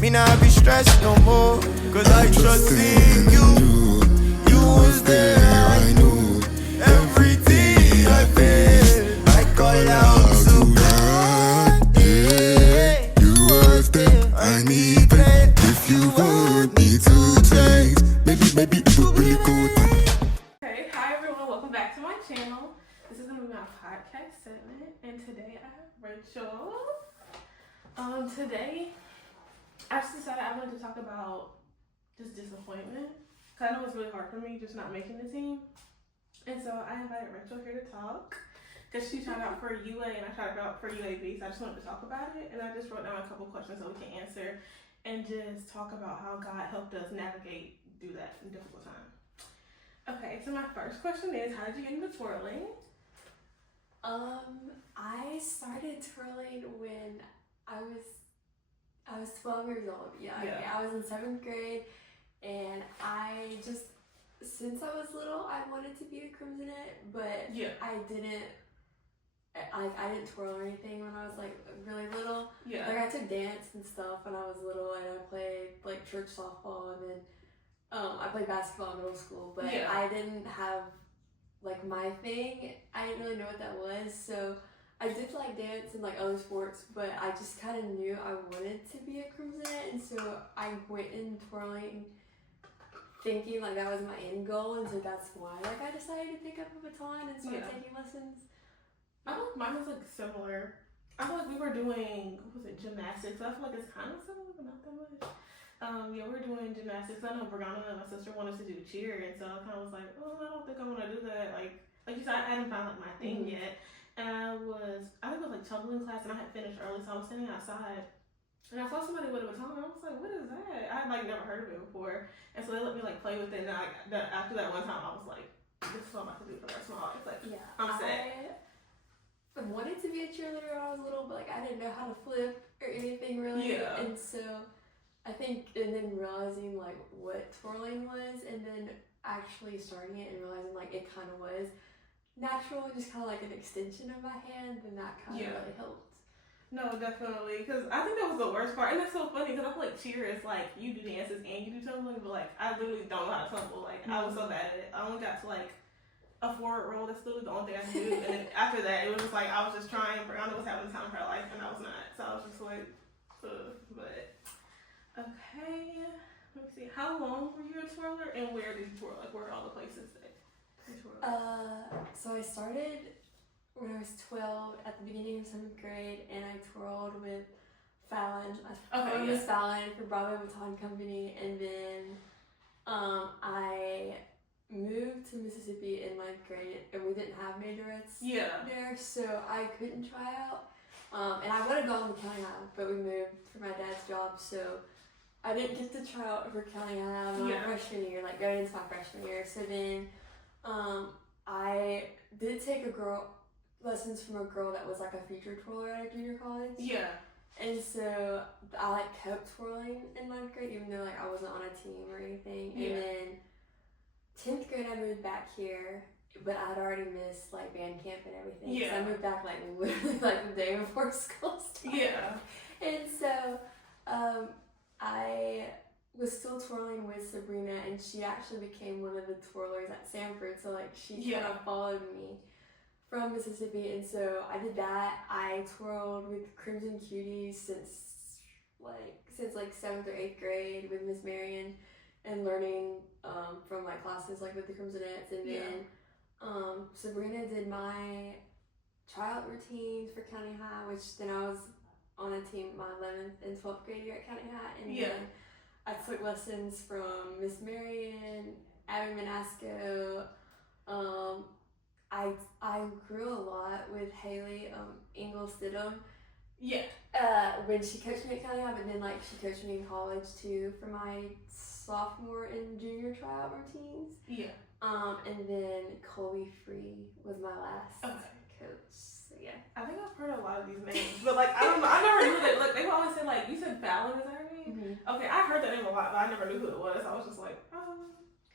Me not be stressed no more, cause I trust in you. You was there, I knew. Everything I feel, I call out to God. Yeah, you was there, I need it. If you want me to change, maybe it will be good. Hey, hi everyone, welcome back to my channel. This is gonna be my podcast segment, and today I have Rachel. Today I just decided I wanted to talk about just disappointment, because I know it's really hard for me just not making the team. And so I invited Rachel here to talk, because she tried out for UA and I tried out for UAB, so I just wanted to talk about it. And I just wrote down a couple questions that we can answer and just talk about how God helped us navigate through that difficult time. Okay, so my first question is, how did you get into twirling? I started twirling when I was 12 years old. Yeah. I was in 7th grade, and I just, since I was little, I wanted to be a Crimsonette, but I didn't twirl or anything when I was like really little. Yeah. Like I took dance and stuff when I was little, and I played like church softball, and then I played basketball in middle school, but I didn't have like my thing. I didn't really know what that was, so I did like dance and like other sports, but I just kind of knew I wanted to be a Crimsonette, and so I went in twirling thinking like that was my end goal, and so that's why like I decided to pick up a baton and start taking lessons. I feel like mine was like similar. I feel like we were doing, what was it, gymnastics. I feel like it's kind of similar, but not that much. We were doing gymnastics. I know Brianna and my sister wanted to do cheer, and so I kind of was like, oh, I don't think I want to do that. Like you said, I hadn't found like my thing yet. And I think it was like tumbling class, and I had finished early, so I was standing outside, and I saw somebody with a baton, and I was like, what is that? I had like never heard of it before, and so they let me like play with it, and after that one time, I was like, this is what I'm about to do for the rest of my life. Like, I'm set. I wanted to be a cheerleader when I was little, but like I didn't know how to flip or anything really, and so I think, and then realizing like what twirling was, and then actually starting it and realizing like it kind of was natural, just kind of like an extension of my hand, and that kind of really helped. No, definitely, because I think that was the worst part, and that's so funny because I feel like cheer is like you do dances and you do tumbling, but like I literally don't know how to tumble. Like I was so bad at it. I only got to like a forward roll. That's literally the only thing I could do, and then after that it was just like I was just trying. Brianna was having the time of her life, and I was not. So I was just like, but okay. Let me see. How long were you a twirler, and where did you twirl? Like where are all the places that you twirled? So I started when I was 12 at the beginning of 7th grade, and I twirled with Fallon. Miss Fallon for Bravo Baton Company, and then I moved to Mississippi in 9th grade, and we didn't have majorettes there, so I couldn't try out. And I would have gone to County High, but we moved for my dad's job, so I didn't get to try out for County High my freshman year, like going into my freshman year. So then I did take lessons from a girl that was like a featured twirler at a junior college. Yeah. And so I like kept twirling in 9th grade, even though like I wasn't on a team or anything. Yeah. And then 10th grade I moved back here, but I'd already missed like band camp and everything. Yeah. So I moved back like literally like the day before school started. Yeah. And so I was still twirling with Sabrina, and she actually became one of the twirlers at Sanford. So like she kind of followed me from Mississippi, and so I did that. I twirled with Crimson Cuties since 7th or 8th grade with Miss Marion, and learning from my classes like with the Crimsonettes, and then Sabrina did my tryout routines for County High, which then I was on a team my 11th and 12th grade year at County High, and then I took lessons from Miss Marion, Abby Manasco. I grew a lot with Haley Ingalls Stidham. Yeah. When she coached me at County High, but then like she coached me in college too for my sophomore and junior tryout routines. Yeah. And then Colby Free was my last coach. So yeah. I think I've heard a lot of these names, but like I don't know. I never knew that. Like they always say like, you said Fallon, is that her name? Mm-hmm. Okay, I heard that name a lot, but I never knew who it was. I was just like,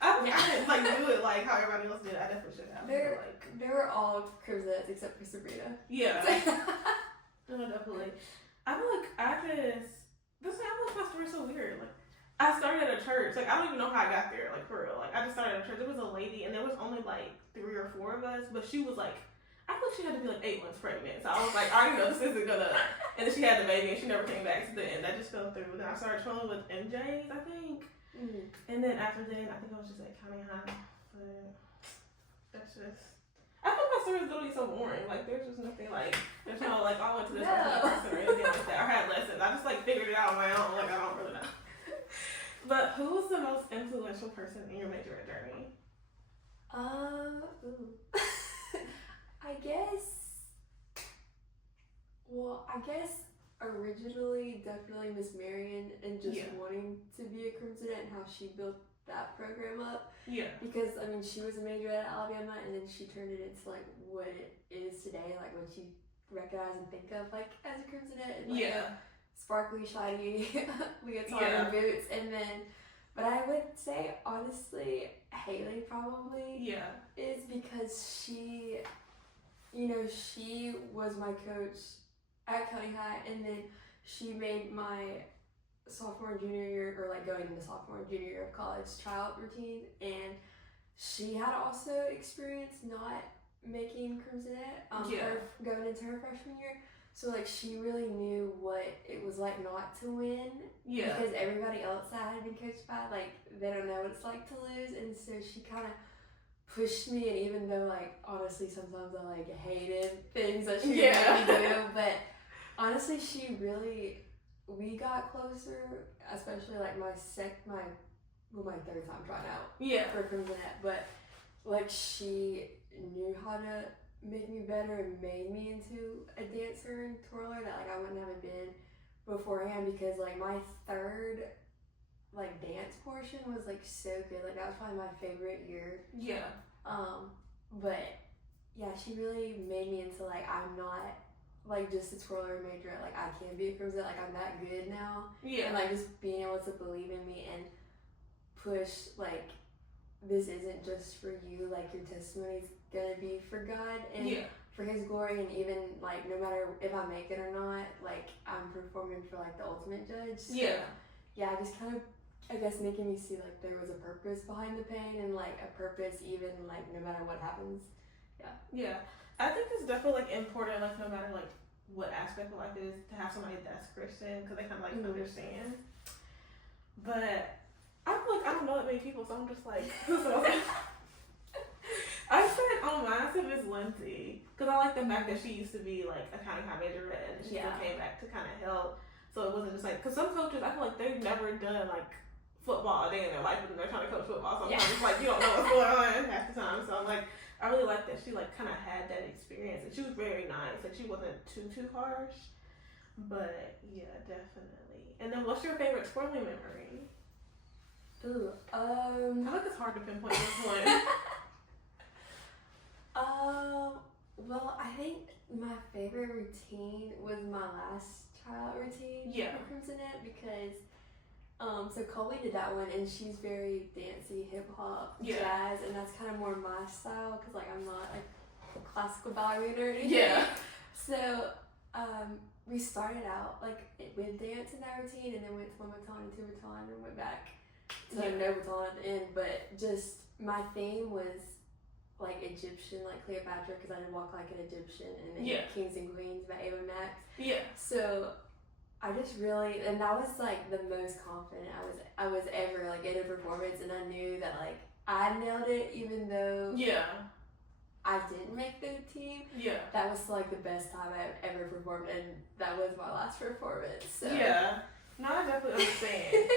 I didn't like do it like how everybody else did. I definitely should have. They were all Crimsonettes except for Sabrina. Yeah. No, definitely. I feel like my story's so I started at a church. Like, I don't even know how I got there, like, for real. Like, I just started at a church. There was a lady, and there was only, like, 3 or 4 of us, but she was, like, I thought she had to be, like, 8 months pregnant. So I was like, I already know this isn't gonna. And then she had the baby, and she never came back to the end. I just fell through. Then I started trolling with MJs, I think. Mm-hmm. And then after then, I think I was just at county high. But that's just. I feel my story is literally so boring. Like, there's just nothing, like, there's no, like, I went to this person or anything like that, or had lessons. I just, like, figured it out on my own. Like, I don't really know. But who was the most influential person in your major journey? I guess originally definitely Miss Marion and just wanting to be a Crimsonet and how she built that program up. Yeah. Because, I mean, she was a major at Alabama and then she turned it into, like, what it is today, like, what you recognize and think of, like, as a Crimsonet. And, like, sparkly, shiny leotard and boots. And then, but I would say, honestly, Haley probably is because she, you know, she was my coach at County High, and then she made my sophomore and junior year, or like going into sophomore and junior year of college tryout routine, and she had also experienced not making Crimsonet going into her freshman year. So, like, she really knew what it was like not to win. Yeah. Because everybody else that I had been coached by, like, they don't know what it's like to lose. And so she kind of pushed me. And even though, like, honestly, sometimes I, like, hated things that she made me do. But honestly, she really, we got closer, especially, like, my third time trying out for Crimsonet. But, like, she knew how to make me better and made me into a dancer and twirler that, like, I wouldn't have been beforehand, because, like, my third, like, dance portion was, like, so good. Like, that was probably my favorite year. Yeah. But yeah, she really made me into, like, I'm not, like, just a twirler major. Like, I can be a Crimsonet. Like, I'm that good now. Yeah. And, like, just being able to believe in me and push, like, this isn't just for you, like, your testimony's gonna be for God and for His glory, and even, like, no matter if I make it or not, like, I'm performing for, like, the ultimate judge. So, yeah, just kind of, I guess, making me see, like, there was a purpose behind the pain, and, like, a purpose even, like, no matter what happens. Yeah, I think it's definitely, like, important, like, no matter, like, what aspect of life it is, to have somebody that's Christian, because they kind of, like, understand. But I feel like I don't know that many people, so I'm just like, I said on mine, I said Miss Lindsay, because I like the fact that she used to be, like, a county high majorette, and she came back to kind of help, so it wasn't just like, because some coaches, I feel like they've never done, like, football a day in their life, but they're trying to coach football, sometimes it's like, you don't know what's going on half the time, so I'm like, I really like that she, like, kind of had that experience, and she was very nice, like, she wasn't too harsh, but, yeah, definitely. And then, what's your favorite twirling memory? Ooh, I feel like it's hard to pinpoint this one. Well, I think my favorite routine was my last tryout routine for Crimsonet, because so Colby did that one, and she's very dancey, hip hop, jazz, and that's kind of more my style, because, like, I'm not a classical ballerina or anything. Yeah. So we started out, like, with dance in that routine, and then went to one baton and 2 baton, and went back to no baton at the end. But just my theme was, like, Egyptian, like Cleopatra, because I did Walk Like an Egyptian, and then Kings and Queens by Ava Max. Yeah. So I just really, and that was, like, the most confident I was ever, like, in a performance, and I knew that, like, I nailed it, even though I didn't make the team. Yeah. That was, like, the best time I've ever performed, and that was my last performance. So. Yeah. No, I definitely understand.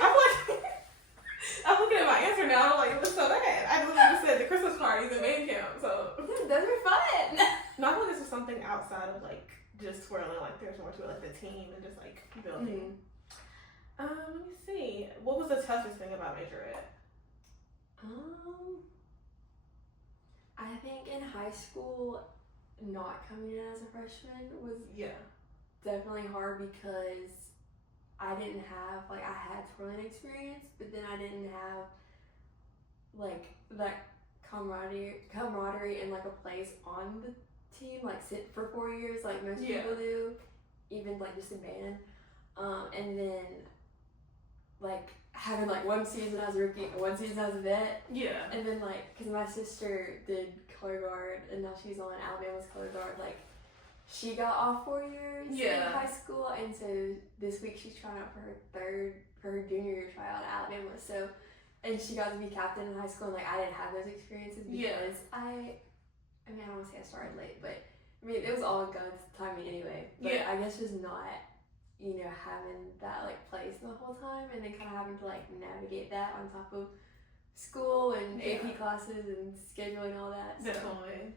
I'm looking at my answer now, I'm like, it was so bad. I literally said the Christmas parties and band camp, so. Those were fun. No, I feel like this is something outside of, like, just twirling, like, there's more to it, like, the team and just, like, building. Let me see. What was the toughest thing about majorette? I think in high school, not coming in as a freshman was definitely hard, because I didn't have, like, I had twirling experience, but then I didn't have, like, that camaraderie and, like, a place on the team, like, sit for 4 years, like most people do, even, like, just in band. And then, like, having like one season as a rookie and one season as a vet. Yeah. And then like, cause my sister did color guard and now she's on Alabama's color guard. Like, she got off 4 years in high school, and so this week she's trying out for her junior year tryout at Alabama. So, and she got to be captain in high school, and like I didn't have those experiences because I mean, I don't want to say I started late, but I mean, it was all God's timing anyway. But I guess just not, having that like place the whole time, and then kind of having to like navigate that on top of school and AP classes and scheduling all that. Definitely.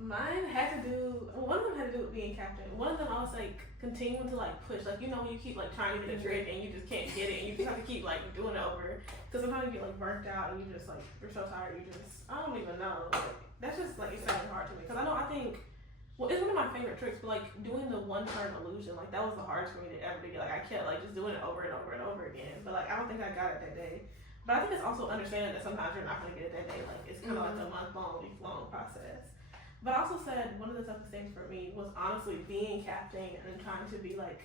Mine had to do. One of them had to do with being captain. One of them I was like continuing to like push, like when you keep like trying to get a trick and you just can't get it, and you just have to keep like doing it over. Because sometimes you get like burnt out and you just like you're so tired. I don't even know. Like, that's just like it's sounding hard to me. Because I think it's one of my favorite tricks, but like doing the one turn illusion, like that was the hardest for me to ever do. Like I kept like just doing it over and over and over again. But like I don't think I got it that day. But I think it's also understanding that sometimes you're not going to get it that day. Like it's kind of like a month-long, week-long process. But I also said one of the toughest things for me was honestly being captain and trying to be like,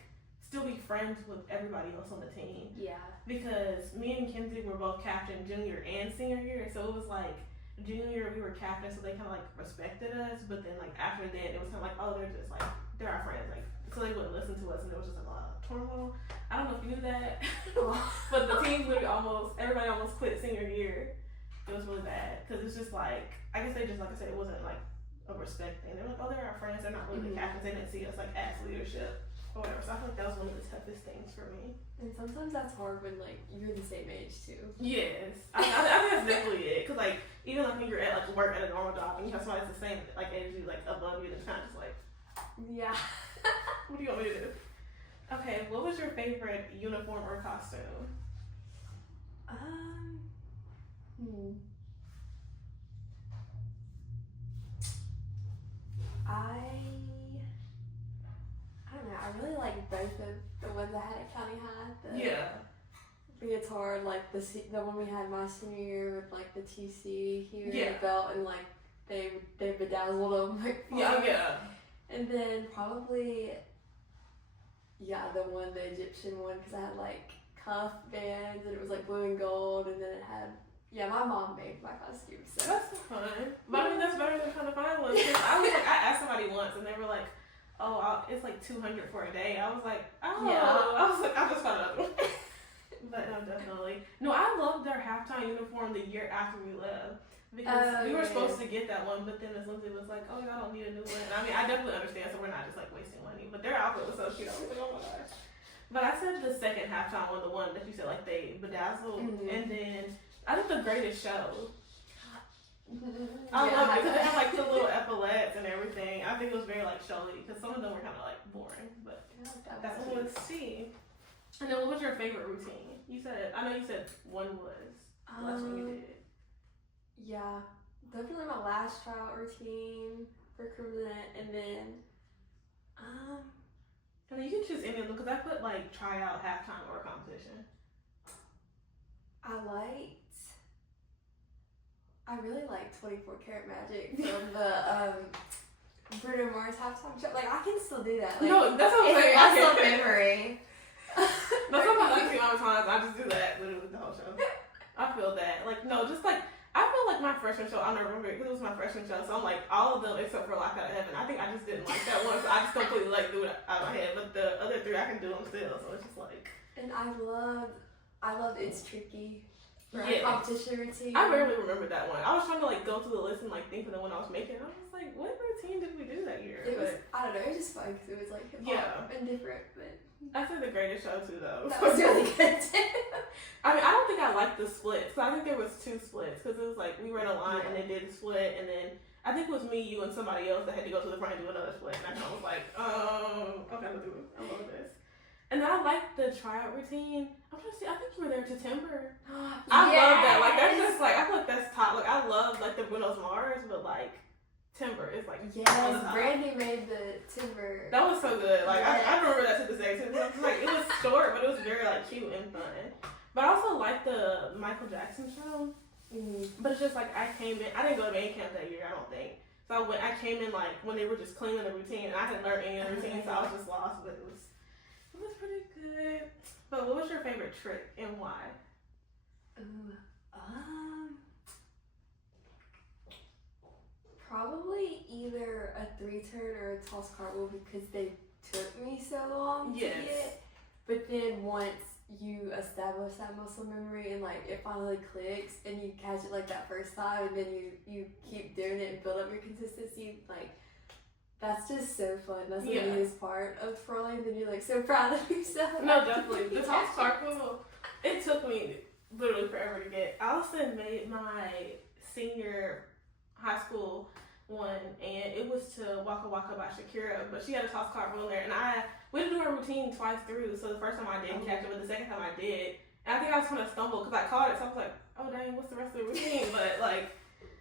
still be friends with everybody else on the team. Yeah. Because me and Kenzie were both captain junior and senior year. So it was like, junior year we were captain, so they kind of like respected us. But then like after that, it was kind of like, oh, they're our friends. Like, so they wouldn't listen to us, and it was just like a lot of turmoil. I don't know if you knew that. But the team literally everybody almost quit senior year. It was really bad. Because it's just like, I guess they just, like I said, it wasn't like a respect thing. They were like, oh, they're our friends. They're not really the captains. They didn't see us like as leadership or whatever. So I feel like that was one of the toughest things for me. And sometimes that's hard when like you're the same age too. Yes, I think that's definitely it. Cause like even like when you're at like work at a normal job and you have somebody that's the same like age you, like above you, it's kind of just like, yeah. What do you want me to do? Okay, what was your favorite uniform or costume? I don't know. I really like both of the ones I had at County High. But it's hard. Like the one we had my senior year with like the TC here in the belt, and like they bedazzled them like. And then probably the Egyptian one, because I had like cuff bands and it was like blue and gold, and then it had. Yeah, my mom made my costume, so. That's fun. But I mean, that's better than trying to find one. I asked somebody once, and they were like, oh, it's like $200 for a day. I was like, oh. Yeah. I was like, I just found another one. But no, definitely. No, I loved their halftime uniform the year after we left. Because we were supposed to get that one, but then Miss Lindsay was like, oh, y'all don't need a new one. I mean, I definitely understand, so we're not just like wasting money. But their outfit was so cute. I was like, oh my gosh. But I said the second halftime one, the one that you said like they bedazzled, and then I think the greatest show. I love it because they have like the little epaulets and everything. I think it was very like showy because some of them were kind of like boring, but that one was C. And then what was your favorite routine? I know you said one was the last one you did. Yeah, definitely my last tryout routine for Crimson, and then you can choose any of them because I put like tryout, halftime, or competition. I really like 24 Karat Magic from the Bruno Mars halftime show. Like, I can still do that. Like, no, that's what I'm saying. That's a memory. No, sometimes I see all the times. I just do that literally the whole show. I feel that. Like, no, just like, I feel like my freshman show, I'll never remember it because it was my freshman show. So I'm like, all of them except for Locked Out of Heaven. I think I just didn't like that one. So I just completely like threw it out of my head. But the other three, I can do them still. So it's just like. And I loved It's Tricky. Competition routine. I rarely remember that one. I was trying to like go through the list and like think of the one I was making. I was like, what routine did we do that year? I don't know. It was just fun because it was like hip-hop and different. But I said the greatest show too, though. That was really good too. I mean, I don't think I liked the splits. So I think there was 2 splits because it was like we were in a line and they did a split, and then I think it was me, you, and somebody else that had to go to the front and do another split. And I kind of was like, okay, let's do it. I love this. And I like the tryout routine. I'm trying to see. I think you were there to Timber. I love that. Like that's just like I feel like that's top. Like I love like the Bruno Mars, but like Timber is like Brandy made the Timber. That was so good. Like I remember that to this day too. Like it was short, but it was very like cute and fun. But I also like the Michael Jackson show. But it's just like I came in. I didn't go to band camp that year. I don't think. So I came in like when they were just cleaning the routine, and I hadn't learned any of the routine, so I was just lost. But It was pretty good. But what was your favorite trick and why? Ooh, probably either a 3-turn or a toss cartwheel because they took me so long to get. But then once you establish that muscle memory and like it finally clicks and you catch it like that first time and then you keep doing it and build up your consistency, like that's just so fun. That's the neatest part of twirling, and you're like so proud of yourself. No, definitely. The toss cartwheel, it took me literally forever to get. Allison made my senior high school one, and it was to Waka Waka by Shakira, but she had a toss cartwheel there, and we didn't do her routine twice through, so the first time I didn't catch it, but the second time I did, and I think I was going to stumble because I caught it, so I was like, oh dang, what's the rest of the routine? But like,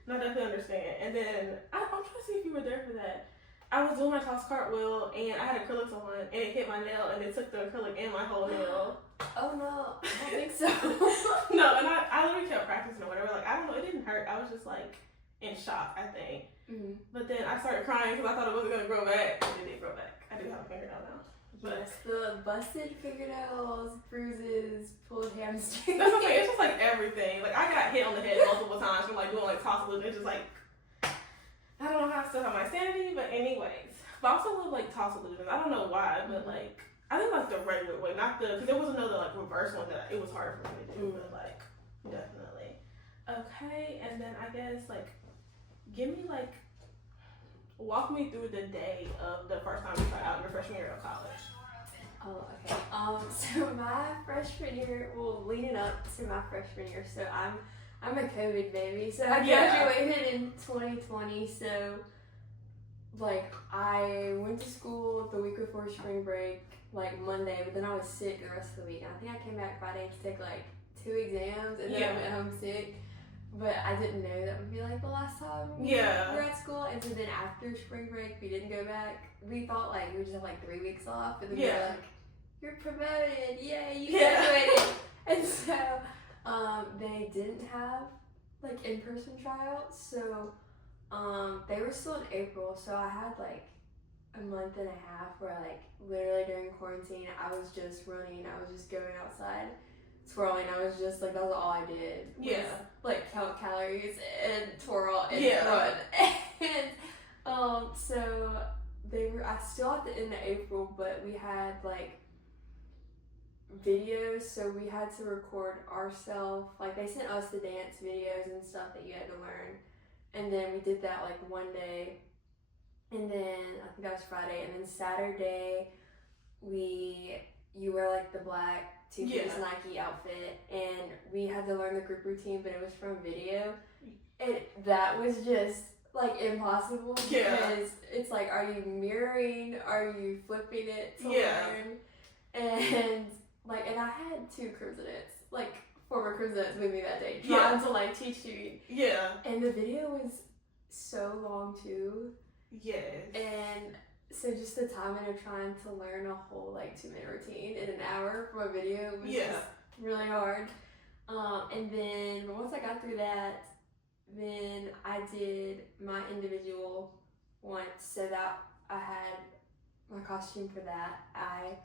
no, I definitely understand. And then, I'm trying to see if you were there for that. I was doing my toss cartwheel, and I had acrylics on, and it hit my nail, and it took the acrylic and my whole nail. Oh no, I don't think so. No, and I literally kept practicing or whatever. Like, I don't know, it didn't hurt. I was just like in shock, I think. Mm-hmm. But then I started crying because I thought it wasn't going to grow back, and it did grow back. I do have a fingernail now. But yes, the busted fingernails, bruises, pulled hamstrings. That's okay. It's just like everything. Like, I got hit on the head multiple times from like doing like toss and it's just like, I don't know how I still have my sanity, but anyways. But I also love like toss illusions. I don't know why, but like, I think like the regular way, not the, because there was another like reverse one that it was harder for me to do, but like, definitely. Okay, and then I guess like, walk me through the day of the first time you tried out in your freshman year of college. Oh, okay. So my freshman year, well, leading up to my freshman year, so I'm a COVID baby. So I graduated in 2020. So like I went to school the week before spring break, like Monday, but then I was sick the rest of the week. And I think I came back Friday to take like 2 exams, and then I went home sick. But I didn't know that would be like the last time we were at school. And so then after spring break, we didn't go back. We thought like we would just have like 3 weeks off. And then we were like, you're promoted. Yay, you graduated. And so they didn't have like in-person tryouts. So they were still in April. So I had like a month and a half where like literally during quarantine, I was just running. I was just going outside. Twirling, I was just like, that was all I did. Like count calories and twirl and run. And so I still at the end of April, but we had like videos, so we had to record ourselves. Like they sent us the dance videos and stuff that you had to learn. And then we did that like one day. And then I think that was Friday. And then Saturday, you wear like the black two-piece Nike outfit, and we had to learn the group routine, but it was from video. That was just like impossible because it's like, are you mirroring? Are you flipping it to learn? And like, and I had 2 Crimsonets, like former Crimsonets with me that day, trying to like teach me. And the video was so long too. And so just the timing of trying to learn a whole like 2-minute routine in an hour from a video was just really hard. And then once I got through that, then I did my individual once, so that I had my costume for that. I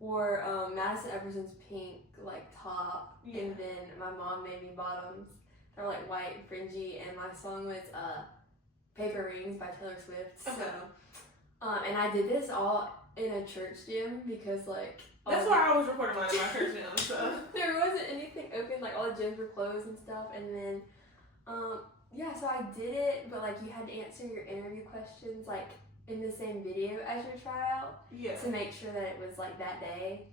wore Madison Everson's pink like top, and then my mom made me bottoms. They're like white and fringy, and my song was Paper Rings by Taylor Swift. So and I did this all in a church gym because like that's where I always recorded mine in my church gym. So there wasn't anything open, like all the gyms were closed and stuff. And then so I did it, but like you had to answer your interview questions like in the same video as your tryout to make sure that it was like that day.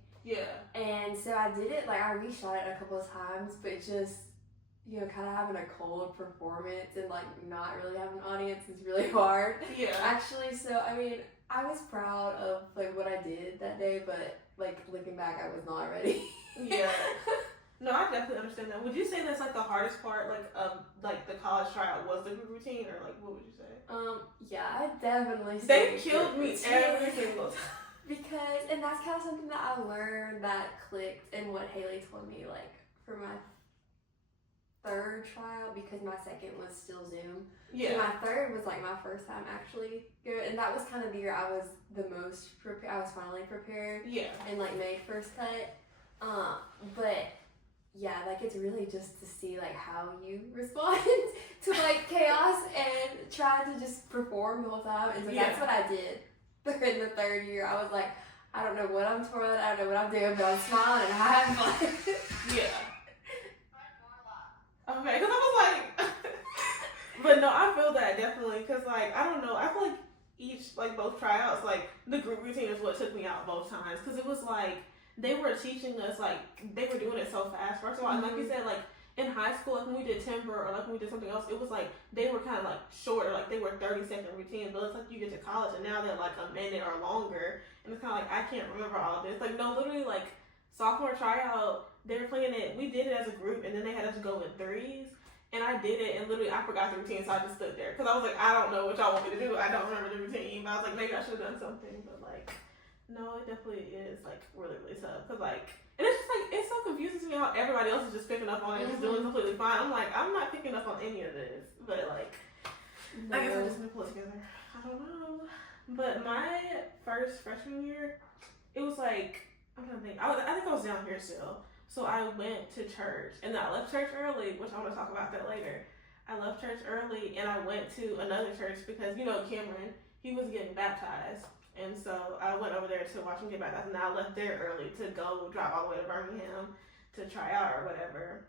And so I did it, like I reshot it a couple of times, but just, you know, kind of having a cold performance and like not really having an audience is really hard. Actually, so I mean, I was proud of like what I did that day, but like looking back, I was not ready. No, I definitely understand that. Would you say that's like the hardest part, like the college tryout was the group routine, or like what would you say? I definitely. They killed me every single time. Because, and that's kind of something that I learned that clicked, and what Haley told me, like for my third tryout because my second was still Zoom. Yeah. So my third was like my first time actually good, and that was kind of the year I was the most prepared. I was finally prepared. Yeah. And like made first cut. But yeah, like it's really just to see like how you respond to like chaos and try to just perform the whole time. And so that's what I did in the third year. I was like, I don't know what I'm twirling, I don't know what I'm doing, but I'm smiling and having fun. Yeah. Okay, because I was like, but no, I feel that definitely, because like, I don't know, I feel like both tryouts, like the group routine is what took me out both times, because it was like, they were teaching us, like, they were doing it so fast, first of all, and like you said, like, in high school, like when we did timber or like when we did something else, it was like, they were kind of like shorter, like they were 30-second routines, but it's like you get to college and now they're like a minute or longer, and it's kind of like, I can't remember all this, like, no, literally, like, sophomore tryout, they were playing it, we did it as a group, and then they had us go in threes, and I did it, and literally I forgot the routine, so I just stood there, because I was like, I don't know what y'all want me to do, I don't remember the routine, but I was like, maybe I should have done something, but like, no, it definitely is, like, really, really tough, because like, and it's just like, it's so confusing to me how everybody else is just picking up on it and just doing completely fine. I'm like, I'm not picking up on any of this, but like, I guess I just need to pull it together. I don't know. But my first freshman year, it was like, I'm trying to think, I think I was down here still. So I went to church, and I left church early, which I want to talk about that later. I left church early, and I went to another church because, you know, Cameron, he was getting baptized. And so I went over there to watch him get baptized, and I left there early to go drive all the way to Birmingham to try out or whatever.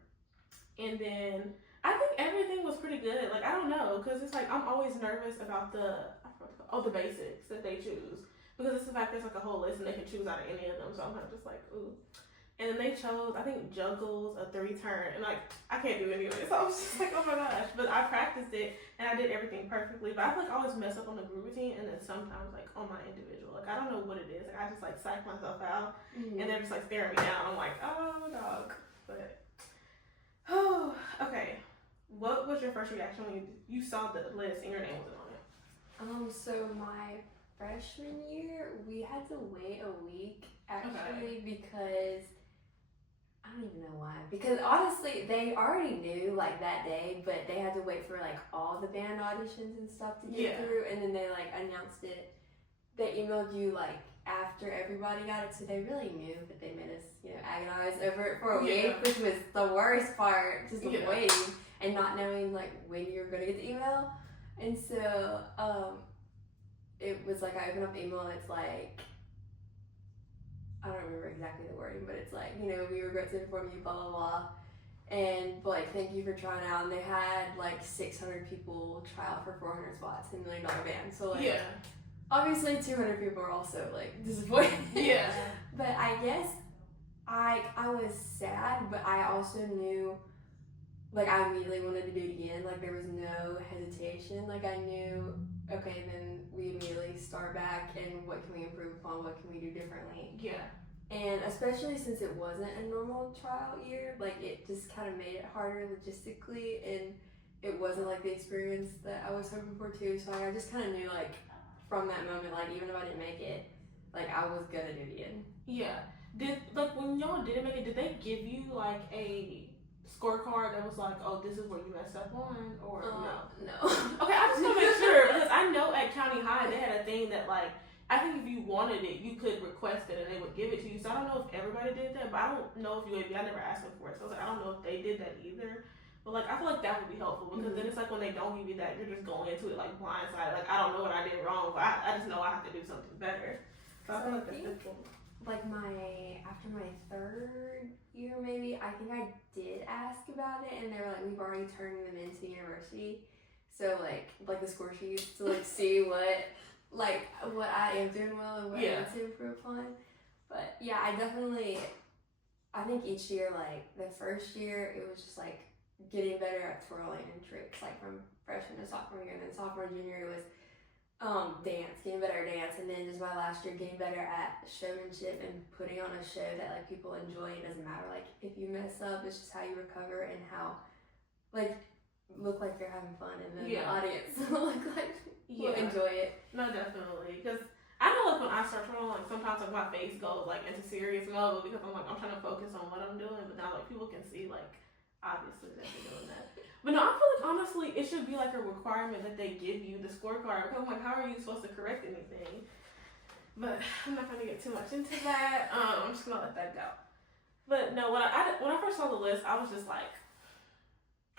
And then I think everything was pretty good. Like, I don't know, because it's like I'm always nervous about the basics that they choose. Because it's the fact there's like a whole list and they can choose out of any of them. So I'm kind of just like, ooh. And then they chose, I think, juggles, a 3-turn, and like, I can't do any of it. So I was just like, oh my gosh. But I practiced it, and I did everything perfectly. But I feel like I always mess up on the group routine, and then sometimes, like, on my individual. Like, I don't know what it is. Like, I just, like, psych myself out, and they're just, like, staring me down. I'm like, oh, dog. But, oh, okay. What was your first reaction when you saw the list and your name wasn't on it? So my freshman year, we had to wait a week, actually, because I don't even know why. Because honestly, they already knew like that day, but they had to wait for like all the band auditions and stuff to get through, and then they like announced it. They emailed you like after everybody got it, so they really knew, but they made us, you know, agonize over it for a week, which was the worst part, just waiting and not knowing like when you're gonna get the email. And so it was like I opened up the email and it's like, I don't remember exactly the wording, but it's like, you know, we regret to inform you, blah, blah, blah. And like, thank you for trying out. And they had like 600 people try out for 400 spots in $1 million band. So like, obviously 200 people are also like disappointed. Yeah. But I guess I was sad, but I also knew like I immediately wanted to do it again. Like there was no hesitation. Like I knew, okay, then we immediately start back and what can we improve upon, what can we do differently. Yeah. And especially since it wasn't a normal trial year, like it just kind of made it harder logistically, and it wasn't like the experience that I was hoping for too. So I just kind of knew like from that moment, like even if I didn't make it, like I was gonna do it again. Yeah. Did like when y'all didn't make it, did they give you like a scorecard that was like, oh, this is where you messed up on, or no? Okay, I just want to make sure, because I know at County High they had a thing that like, I think if you wanted it, you could request it and they would give it to you. So I don't know if everybody did that, but I don't know if UAB, I never asked them for it. So I was like, I don't know if they did that either. But like, I feel like that would be helpful, because then it's like when they don't give you that, you're just going into it like blindsided. Like, I don't know what I did wrong, but I just know I have to do something better. So I feel like that's difficult. Like after my third year maybe, I think I did ask about it, and they were like, we've already turned them into the university. So like the score sheets to like see what I am doing well and what I need to improve upon. But yeah, I think each year, like the first year, it was just like getting better at twirling and tricks, like from freshman to sophomore year, and then sophomore, junior, it was dance, getting better at dance, and then just my last year getting better at showmanship and putting on a show that like people enjoy. It doesn't matter like if you mess up, it's just how you recover and how like look like you're having fun, and then the audience look like will enjoy it. No, definitely, because I know like when I start twirling, like sometimes like my face goes like into serious mode because I'm trying to focus on what I'm doing, but now like people can see like obviously they'll be doing that. But no, I feel like honestly it should be like a requirement that they give you the scorecard, because I'm like, how are you supposed to correct anything? But I'm not gonna get too much into that. I'm just gonna let that go. But no, when I first saw the list, I was just like,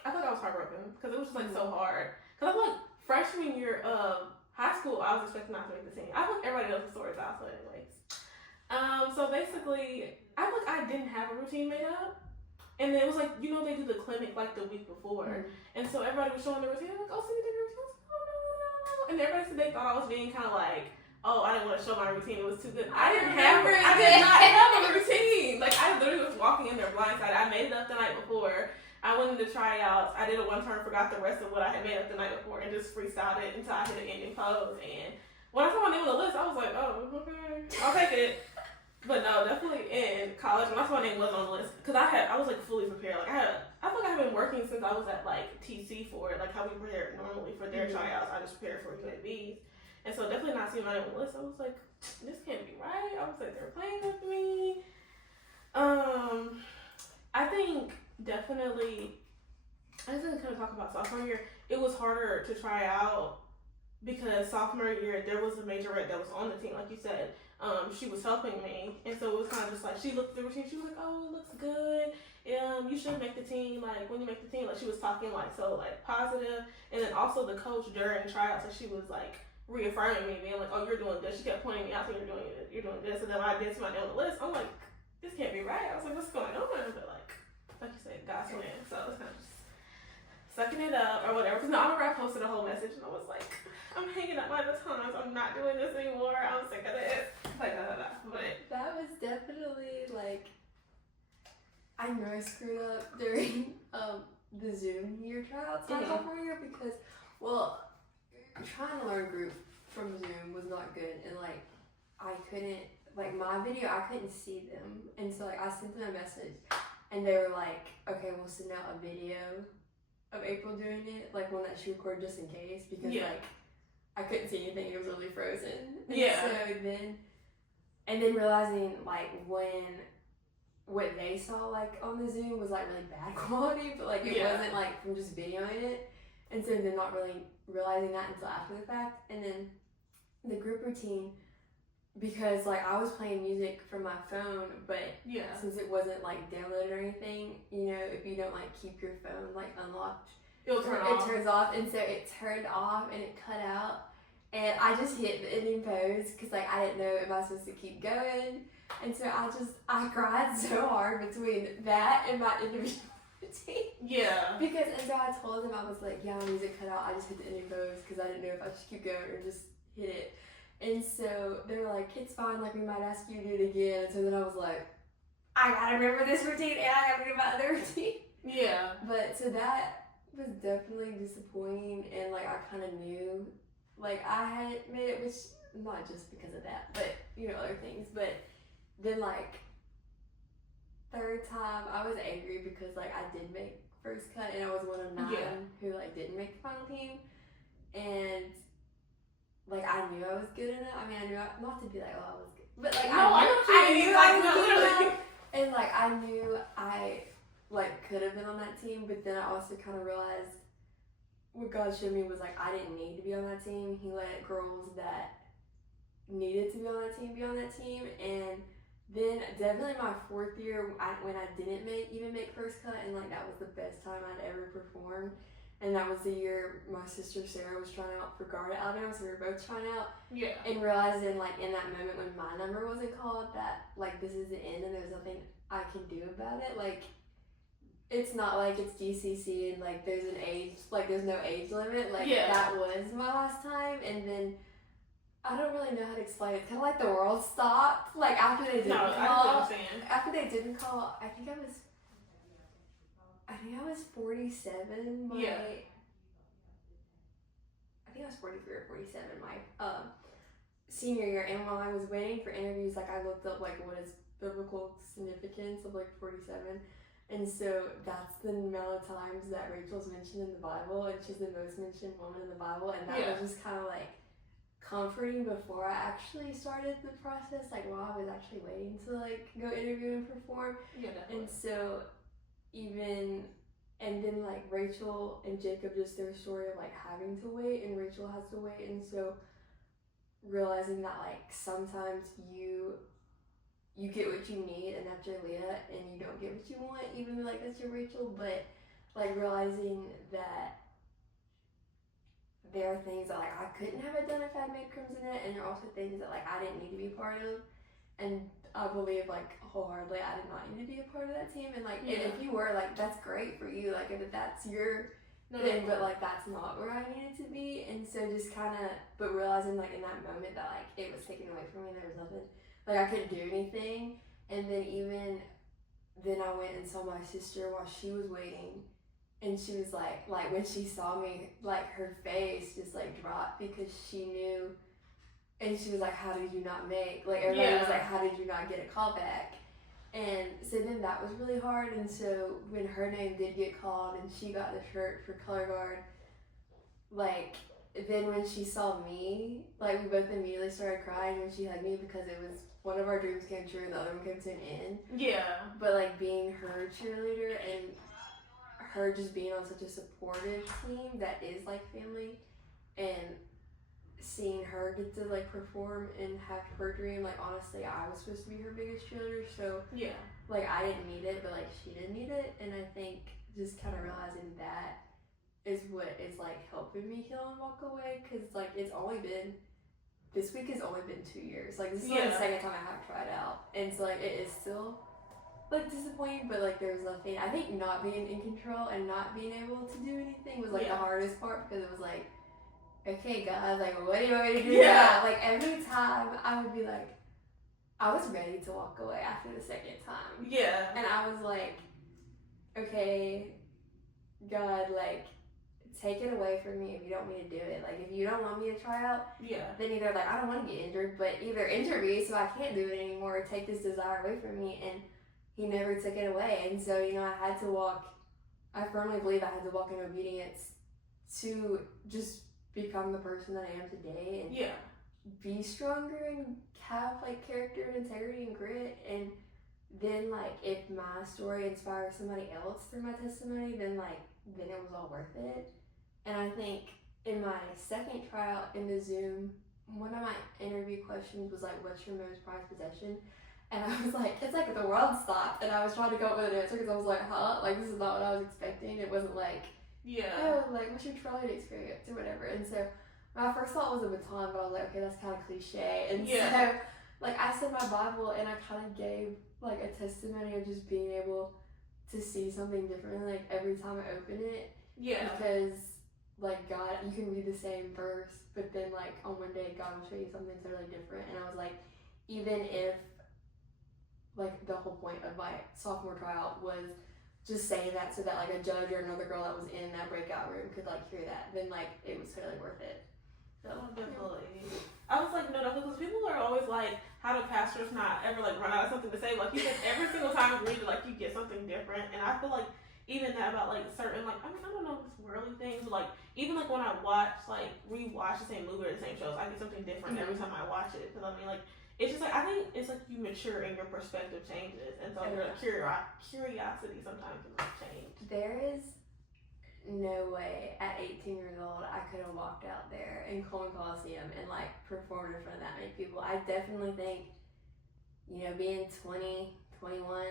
I feel like I was heartbroken because it was just like so hard. Because I feel like freshman year of high school, I was expecting not to make the team. I feel like everybody knows the stories also, anyways. So basically, I feel like I didn't have a routine made up. And it was like, you know, they do the clinic like the week before. And so everybody was showing the routine. I'm like, oh, so you did your routine? Oh, no. And everybody said they thought I was being kind of like, oh, I didn't want to show my routine. It was too good. I did not have a routine. Like, I literally was walking in there blindsided. I made it up the night before. I went into tryouts. I did it one turn, forgot the rest of what I had made up the night before, and just freestyled it until I hit an ending pose. And when I saw my name on the list, I was like, oh, okay, I'll take it. But no, definitely in college, when I saw my name wasn't on the list, because I was like fully prepared. Like I feel like I've been working since I was at like TC for it, like how we prepare normally for their tryouts. I just prepared for UABs. And so definitely not seeing my name on the list, I was like, this can't be right. I was like, they're playing with me. I think definitely, I was going to kind of talk about sophomore year. It was harder to try out because sophomore year, there was a majorette that was on the team, like you said. She was helping me. And so it was kind of just like, she looked through the routine, she was like, oh, it looks good. You should make the team, like, when you make the team, like, she was talking, like, so, like, positive. And then also the coach during tryouts, so she was, like, reaffirming me, being like, oh, you're doing good. She kept pointing me out, saying you're doing this. And then when I did see my name on the list, I'm like, this can't be right. I was like, what's going on? But like you said, God's plan. So I was kind of just sucking it up or whatever. Because no, I remember I posted a whole message and I was like, I'm hanging up my batons. I'm not doing this anymore. I'm sick of this. Like, But that was definitely like, I know I screwed up during the Zoom year tryouts my sophomore year because, well, trying to learn group from Zoom was not good, and like I couldn't, like my video, I couldn't see them, and so like I sent them a message and they were like, okay, we'll send out a video of April doing it, like one that she recorded just in case, because like I couldn't see anything, it was really frozen. And so then realizing like when what they saw like on the Zoom was like really bad quality, but like it wasn't like from just videoing it. And so then not really realizing that until after the fact. And then the group routine, because like I was playing music from my phone, but since it wasn't like downloaded or anything, you know, if you don't like keep your phone like unlocked, it turns off. And so it turned off and it cut out. And I just hit the ending pose because like I didn't know if I was supposed to keep going. And so I cried so hard between that and my individual routine. Yeah. Because, and so I told them, I was like, yeah, my music cut out. I just hit the ending pose because I didn't know if I should keep going or just hit it. And so they were like, it's fine, like we might ask you to do it again. So then I was like, I gotta remember this routine and I gotta do my other routine. Yeah. But so that was definitely disappointing, and like I kind of knew, like I had made it, which not just because of that, but you know, other things. But then like third time I was angry because like I did make first cut and I was one of 9 who like didn't make the final team, and like I knew I was good in it. I mean, I knew not to be like, oh, I was good, but like I knew I was good enough, and like I knew I like could have been on that team. But then I also kind of realized what God showed me was like I didn't need to be on that team. He let girls that needed to be on that team be on that team. And then definitely my 4th year when I didn't even make first cut, and like that was the best time I'd ever performed. And that was the year my sister Sarah was trying out for guard at Alabama, so we were both trying out. Yeah. And realizing like in that moment when my number wasn't called that like this is the end and there's nothing I can do about it. Like it's not like it's GCC and like there's an age, like there's no age limit. Like that was my last time. And then I don't really know how to explain it. It's kind of like the world stopped. Like after they didn't call. After they didn't call, I think I was 47. I think I was 43 or 47 my senior year. And while I was waiting for interviews, like I looked up like what is biblical significance of like 47. And so that's the amount of times that Rachel's mentioned in the Bible, and she's the most mentioned woman in the Bible. And that was just kind of like comforting before I actually started the process, like while I was actually waiting to like go interview and perform. Yeah, definitely. And so even And then like Rachel and Jacob, just their story of like having to wait, and Rachel has to wait, and so realizing that like sometimes you get what you need and that's your Leah, and you don't get what you want even though like that's your Rachel, but like realizing that there are things that like I couldn't have done if I had made crimson in it, and there are also things that like I didn't need to be part of, and I believe like wholeheartedly I did not need to be a part of that team, and like and if you were, like that's great for you, like if that's your thing, but like that's not where I needed to be. And so just kind of but realizing like in that moment that like it was taken away from me and there was nothing, like I couldn't do anything. And then then I went and saw my sister while she was waiting, and she was like when she saw me, like her face just like dropped because she knew. And she was like, how did you not make, like everybody was like, how did you not get a call back? And so then that was really hard. And so when her name did get called and she got the shirt for color guard, like then when she saw me, like we both immediately started crying when she hugged me, because it was one of our dreams came true and the other one came to an end. Yeah. But like being her cheerleader and her just being on such a supportive team that is like family, and seeing her get to like perform and have her dream, like honestly I was supposed to be her biggest cheerleader, so like I didn't need it, but like she didn't need it. And I think just kind of realizing that is what is like helping me heal and walk away, because like this week has only been 2 years, like this is like the second time I have tried out, and so like it is still like disappointing, but like there's nothing, I think not being in control and not being able to do anything was like the hardest part, because it was like, okay God, like what do you want me to do now? Like every time I would be like, I was ready to walk away after the second time. Yeah. And I was like, okay, God, like take it away from me if you don't want me to do it. Like if you don't want me to try out, then either like I don't want to get injured, but either injure me so I can't do it anymore, or take this desire away from me. And he never took it away. And so, I firmly believe I had to walk in obedience to just become the person that I am today, and be stronger and have like character and integrity and grit. And then like if my story inspires somebody else through my testimony, then it was all worth it. And I think in my second tryout in the Zoom, one of my interview questions was like, what's your most prized possession? And I was like, it's like the world stopped, and I was trying to come up with an answer because I was like, huh? Like this is not what I was expecting. It wasn't like, oh, like what's your trolley experience or whatever. And so my first thought was a baton, but I was like, okay, that's kind of cliche. And so like I said my Bible, and I kind of gave like a testimony of just being able to see something different like every time I open it. Yeah. Because like God, you can read the same verse, but then like on one day God will show you something totally different. And I was like, even if like the whole point of my sophomore tryout was just saying that so that like a judge or another girl that was in that breakout room could like hear that, then like it was totally worth it. So definitely. I was like, no, because people are always like, how do pastors not ever like run out of something to say? Like you said, every single time you read it, like you get something different. And I feel like even that about like certain like, I mean, I don't know if it's worldly things, but like even like when I rewatch the same movie or the same shows, I get something different every time I watch it. Because I mean, like it's just like I think it's like you mature and your perspective changes, and so your curiosity sometimes can change. There is no way at 18 years old I could have walked out there in Coleman Coliseum and like performed in front of that many people. I definitely think, being 20, 21,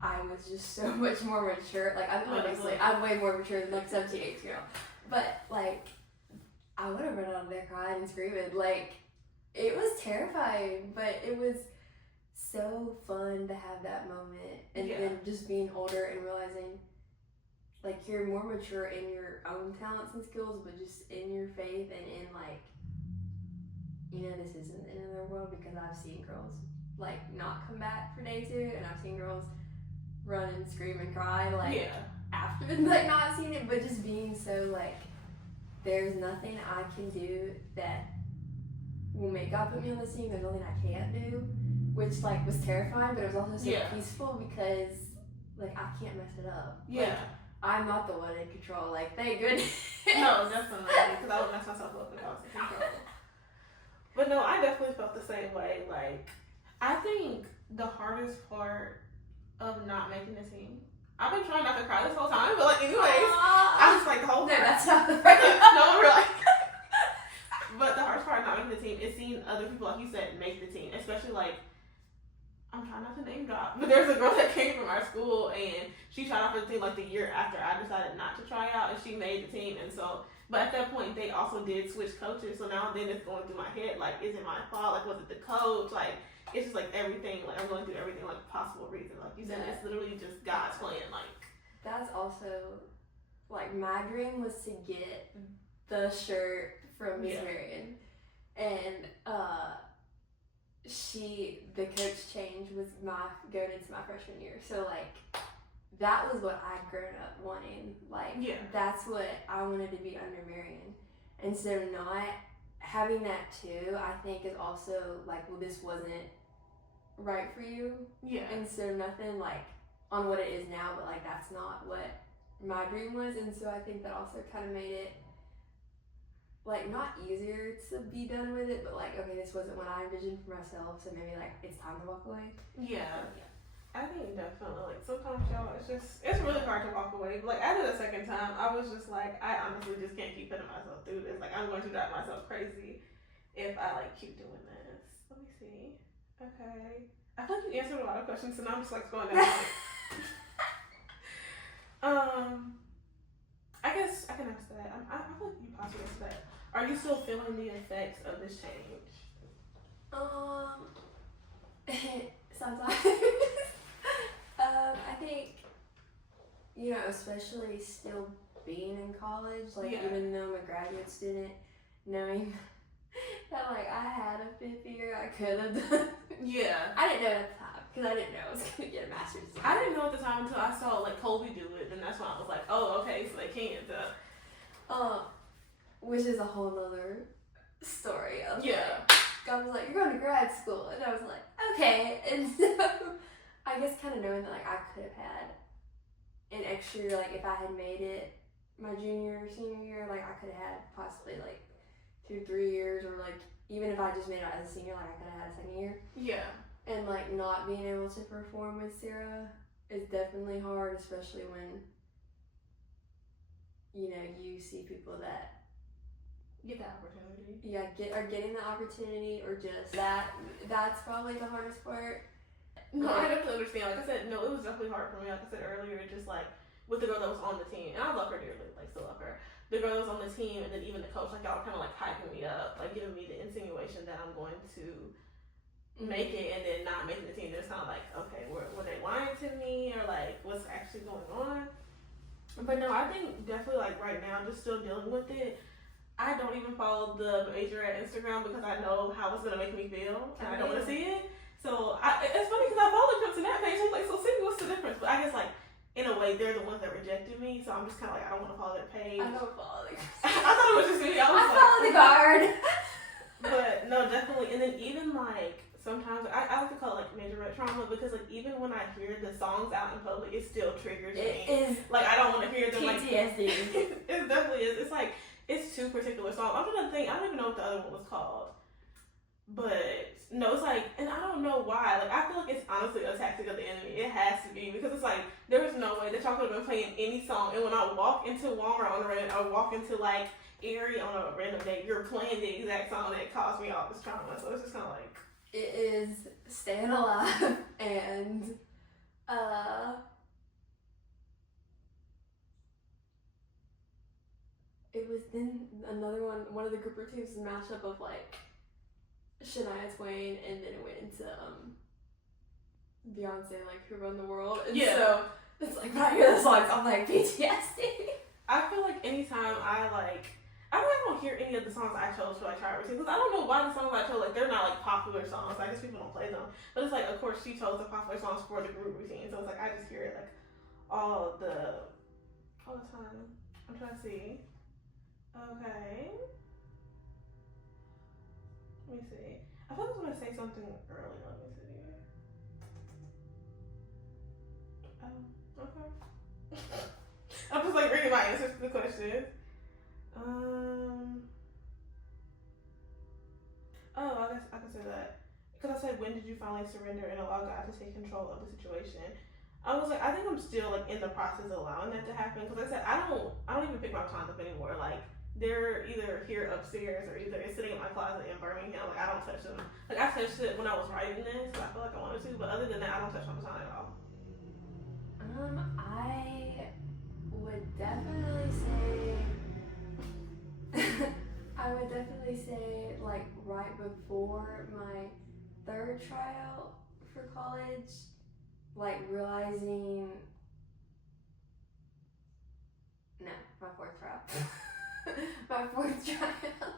I was just so much more mature. Like I'm way more mature than like 17, 18 year old. But like I would have run out of there crying and screaming. Like it was terrifying, but it was so fun to have that moment. And then just being older and realizing like you're more mature in your own talents and skills, but just in your faith and in like, this isn't the end of the world, because I've seen girls like not come back for day 2, and I've seen girls run and scream and cry like after like not seeing it, but just being so like there's nothing I can do that will make God put me on the scene. There's nothing I can't do, which like was terrifying, but it was also so peaceful because like I can't mess it up. Like, I'm not the one in control. Like thank goodness. No, definitely, because I would mess myself up if I was in control. But no, I definitely felt the same way. Like I think the hardest part of not making the team I've been trying not to cry this whole time, but like, anyways, I was like the whole time. No, that's not the right. No, we're like. But the hardest part of not making the team is seeing other people, like you said, make the team. Especially like, I'm trying not to name drop, but there's a girl that came from our school and she tried out for the team like the year after I decided not to try out, and she made the team. And so, but at that point they also did switch coaches. So now and then it's going through my head, like, is it my fault? Like, was it the coach? Like, it's just like everything. Like, I'm going through everything like possible reason. Like you said, it's literally just God's plan. Like, that's also like my dream was to get the shirt from Miss Marion, and the coach change was going into my freshman year, so like that was what I'd grown up wanting. Like, that's what I wanted to be under Marion, and so not having that too, I think, is also like, well, this wasn't right for you, and so nothing like on what it is now, but like that's not what my dream was, and so I think that also kind of made it like not easier to be done with it, but like, okay, this wasn't what I envisioned for myself, so maybe like it's time to walk away. I think definitely, like, sometimes, y'all, it's really hard to walk away. But like, after the second time, I was just like, I honestly just can't keep putting myself through this. Like, I'm going to drive myself crazy if I like keep doing this. Let me see. Okay, I feel like you answered a lot of questions, so now I'm just like going down. I guess I can answer that. I feel like you possibly answer that. Are you still feeling the effects of this change? Sometimes. I think, you know, especially still being in college, like, even though I'm a graduate student, knowing that like I had a fifth year I could have done. I didn't know at the time, because I didn't know I was going to get a master's degree. I didn't know at the time until I saw like Colby do it, and that's when I was like, oh, okay, so they can. Which is a whole nother story of like, God was like, you're going to grad school, and I was like, okay. And so I guess kind of knowing that like I could have had an extra year, like if I had made it my junior or senior year, like I could have had possibly like 2-3 years, or like even if I just made it as a senior, like I could have had a second year. And like not being able to perform with Sarah is definitely hard, especially when, you know, you see people that get that opportunity. Are getting the opportunity, or just that's probably the hardest part. No, I definitely understand. Like I said, no, it was definitely hard for me. Like I said earlier, just like with the girl that was on the team, and I love her dearly, like still love her. The girl that was on the team, and then even the coach, like y'all were kind of like hyping me up, like giving me the insinuation that I'm going to make it, and then not making the team. It's kind of like, okay, were they lying to me, or like what's actually going on? But no, I think definitely like right now, just still dealing with it. I don't even follow the major at Instagram because I know how it's gonna make me feel, and I don't want to see it. So it's funny because I followed them to that page. I'm like, so see, what's the difference? But I guess like in a way, they're the ones that rejected me, so I'm just kind of like, I don't want to follow their page. I don't follow their page. I thought it was just me. I follow the guard. But no, definitely. And then even like sometimes I like to call it like majorette trauma, because like even when I hear the songs out in public, it still triggers me. It is like I don't want to hear them. PTSD. Like, it definitely is. It's like it's two particular songs. I'm trying to think. I don't even know what the other one was called. But no, it's like, and I don't know why. Like I feel like it's honestly a tactic of the enemy. It has to be, because it's like there was no way that y'all could have been playing any song. And when I walk into Walmart on a random, or walk into like Erie on a random day, you're playing the exact song that caused me all this trauma. So it's just kind of like, it is Staying Alive, and it was then another one of the group routines was a mashup of like Shania Twain, and then it went into Beyonce, like Who Run the World, and so it's like when I hear the songs, I'm like PTSD. I feel like anytime I don't hear any of the songs I chose for like Trial Routine, because I don't know why the songs I chose, like they're not like popular songs. I guess people don't play them, but it's like, of course she chose the popular songs for the group routine, so it's like I just hear it like all the time. I'm trying to see. Okay. Let me see. I thought I was going to say something earlier. Let me see. Okay. I'm just like reading my answers to the question. Oh, I guess I can say that. Because I said, when did you finally surrender and allow God to take control of the situation? I was like, I think I'm still like in the process of allowing that to happen because I said I don't even pick my batons up anymore. Like they're either here upstairs or either it's sitting in my closet in Birmingham. Like I don't touch them. Like I touched it when I was writing this, so I feel like I wanted to, but other than that, I don't touch my baton at all. I would definitely say. I would definitely say like right before my third tryout for college, like realizing. No, my fourth trial. My fourth trial.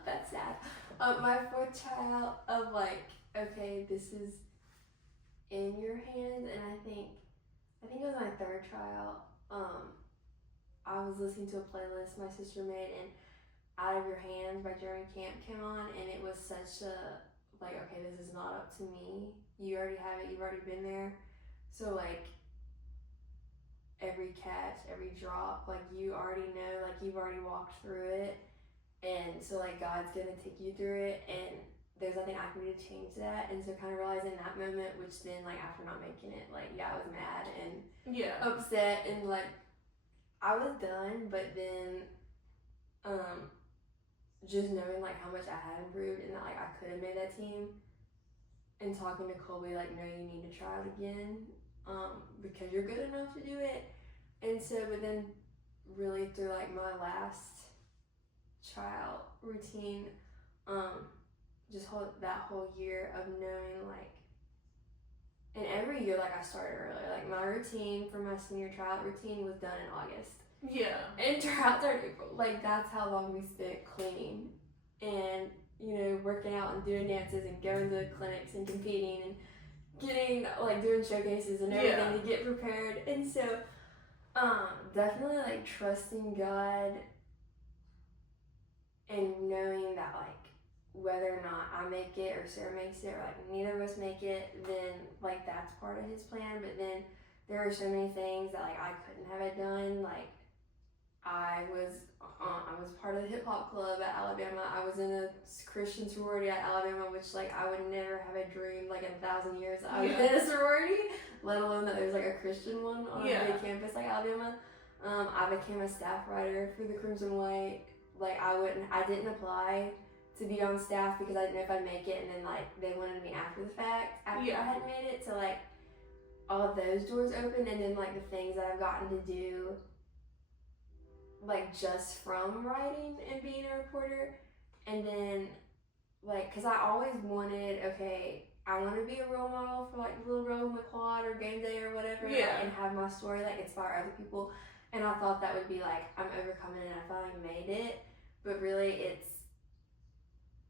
That's sad. My fourth trial of like, okay, this is in your hands, and I think it was my third trial. I was listening to a playlist my sister made, and "Out of Your Hands" by Jeremy Camp came on, and it was such a like, okay, this is not up to me. You already have it. You've already been there. So like. Every catch, every drop, like you already know, like you've already walked through it, and so like God's gonna take you through it, and there's nothing I can do to change that. And so kind of realizing that moment, which then like after not making it, like I was mad and upset, and like I was done, but then just knowing like how much I had improved and that like I could have made that team, and talking to Colby like, no, you need to try it again. Because you're good enough to do it. And so, but then really through like my last tryout routine, just that whole year of knowing like, and every year like I started earlier, like my routine for my senior tryout routine was done in August. Yeah. And tryouts are April. Like that's how long we spent cleaning and, you know, working out and doing dances and going to clinics and competing and getting like doing showcases and everything to get prepared. And so definitely like trusting God and knowing that like whether or not I make it or Sarah makes it or like neither of us make it, then like that's part of his plan. But then there were so many things that like I couldn't have it done. Like I was part of the hip hop club at Alabama. I was in a Christian sorority at Alabama, which like I would never have a dream like in 1,000 years I was in a sorority, let alone that there's like a Christian one on a big campus like Alabama. I became a staff writer for the Crimson White. Like I didn't apply to be on staff because I didn't know if I'd make it, and then like they wanted me after the fact, after I had made it. So like all of those doors opened, and then like the things that I've gotten to do like just from writing and being a reporter. And then like, cause I always wanted, okay, I want to be a role model for like Little Row in the Quad or Game Day or whatever, and have my story like inspire other people. And I thought that would be like, I'm overcoming it and I finally made it. But really it's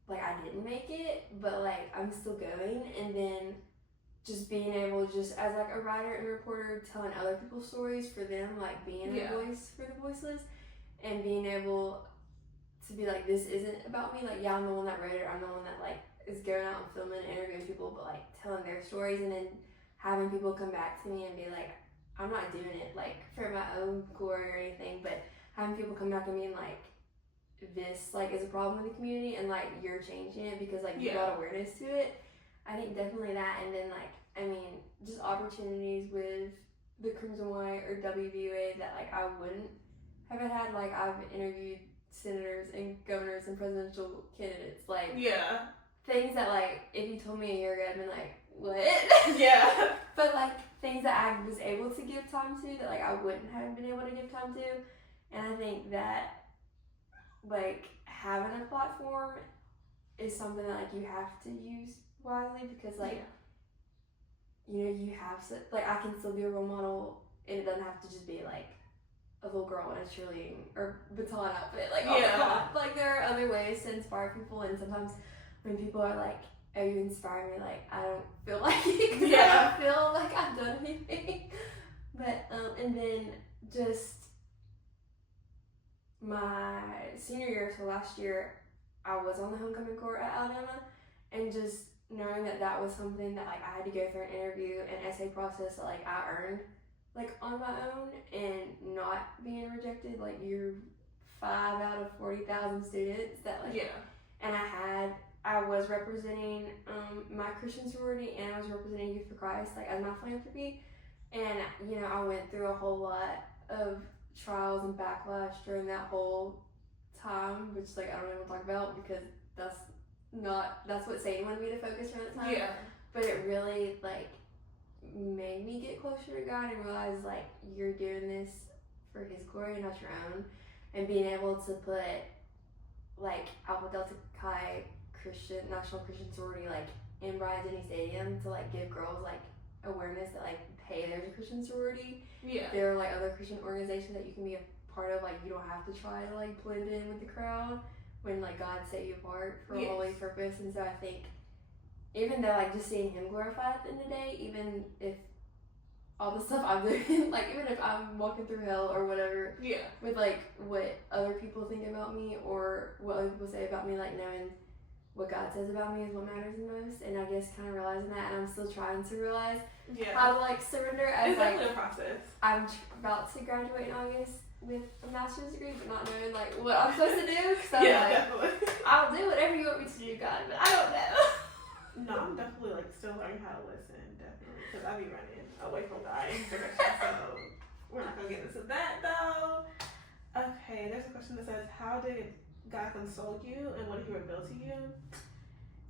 like I didn't make it, but like I'm still going. And then just being able, just as like a writer and reporter, telling other people's stories for them, like being a voice for the voiceless, and being able to be like, this isn't about me. Like, yeah, I'm the one that wrote it. I'm the one that like is going out and filming and interviewing people, but like telling their stories, and then having people come back to me and be like, I'm not doing it like for my own glory or anything, but having people come back to me and like, this like is a problem in the community and like you're changing it because like you brought awareness to it. I think definitely that. And then like, I mean, just opportunities with the Crimson White or WVUA that like I wouldn't have had. Like I've interviewed senators and governors and presidential candidates, like things that like if you told me a year ago I'd been like, what? But like things that I was able to give time to that like I wouldn't have been able to give time to. And I think that like having a platform is something that like you have to use wisely, because like you know, you have to, like I can still be a role model and it doesn't have to just be like a little girl in a cheerleading or Baton outfit, like all the time. Like there are other ways to inspire people, and sometimes when people are like, oh, you inspire me, like I don't feel like it because I don't feel like I've done anything. But and then just my senior year, so last year, I was on the homecoming court at Alabama, and just knowing that that was something that like I had to go through an interview and essay process that like I earned like on my own, and not being rejected. Like you're 5 out of 40,000 students that like and I was representing my Christian sorority, and I was representing Youth for Christ like as my philanthropy. And, you know, I went through a whole lot of trials and backlash during that whole time, which, like, I don't even talk about because that's what Satan wanted me to focus on at the time. Yeah. But it really, like, made me get closer to God and realize, like, you're doing this for His glory and not your own. And being able to put, like, Alpha Delta Chi National Christian Sorority, like, in Bryant-Denny Stadium to, like, give girls, like, awareness that, like, hey, there's a Christian sorority. Yeah. There are, like, other Christian organizations that you can be a part of. Like, you don't have to try to, like, blend in with the crowd when, like, God set you apart for a holy purpose. And so I think even though, like, just seeing Him glorified at the end of the day, even if all the stuff I'm doing, like, even if I'm walking through hell or whatever, with, like, what other people think about me or what other people say about me, like, knowing what God says about me is what matters the most. And I guess kind of realizing that, and I'm still trying to realize how to, like, surrender as, it's like, definitely a process. I'm about to graduate in August with a master's degree, but not knowing, like, what I'm supposed to do. So I'm like, definitely. I'll do whatever you want me to do, God, but I don't know. No, I'm definitely, like, still learning how to listen, definitely, because I be running away from God in direction, so we're not gonna get into that, though. Okay, there's a question that says, how did God console you, and what did He reveal to you?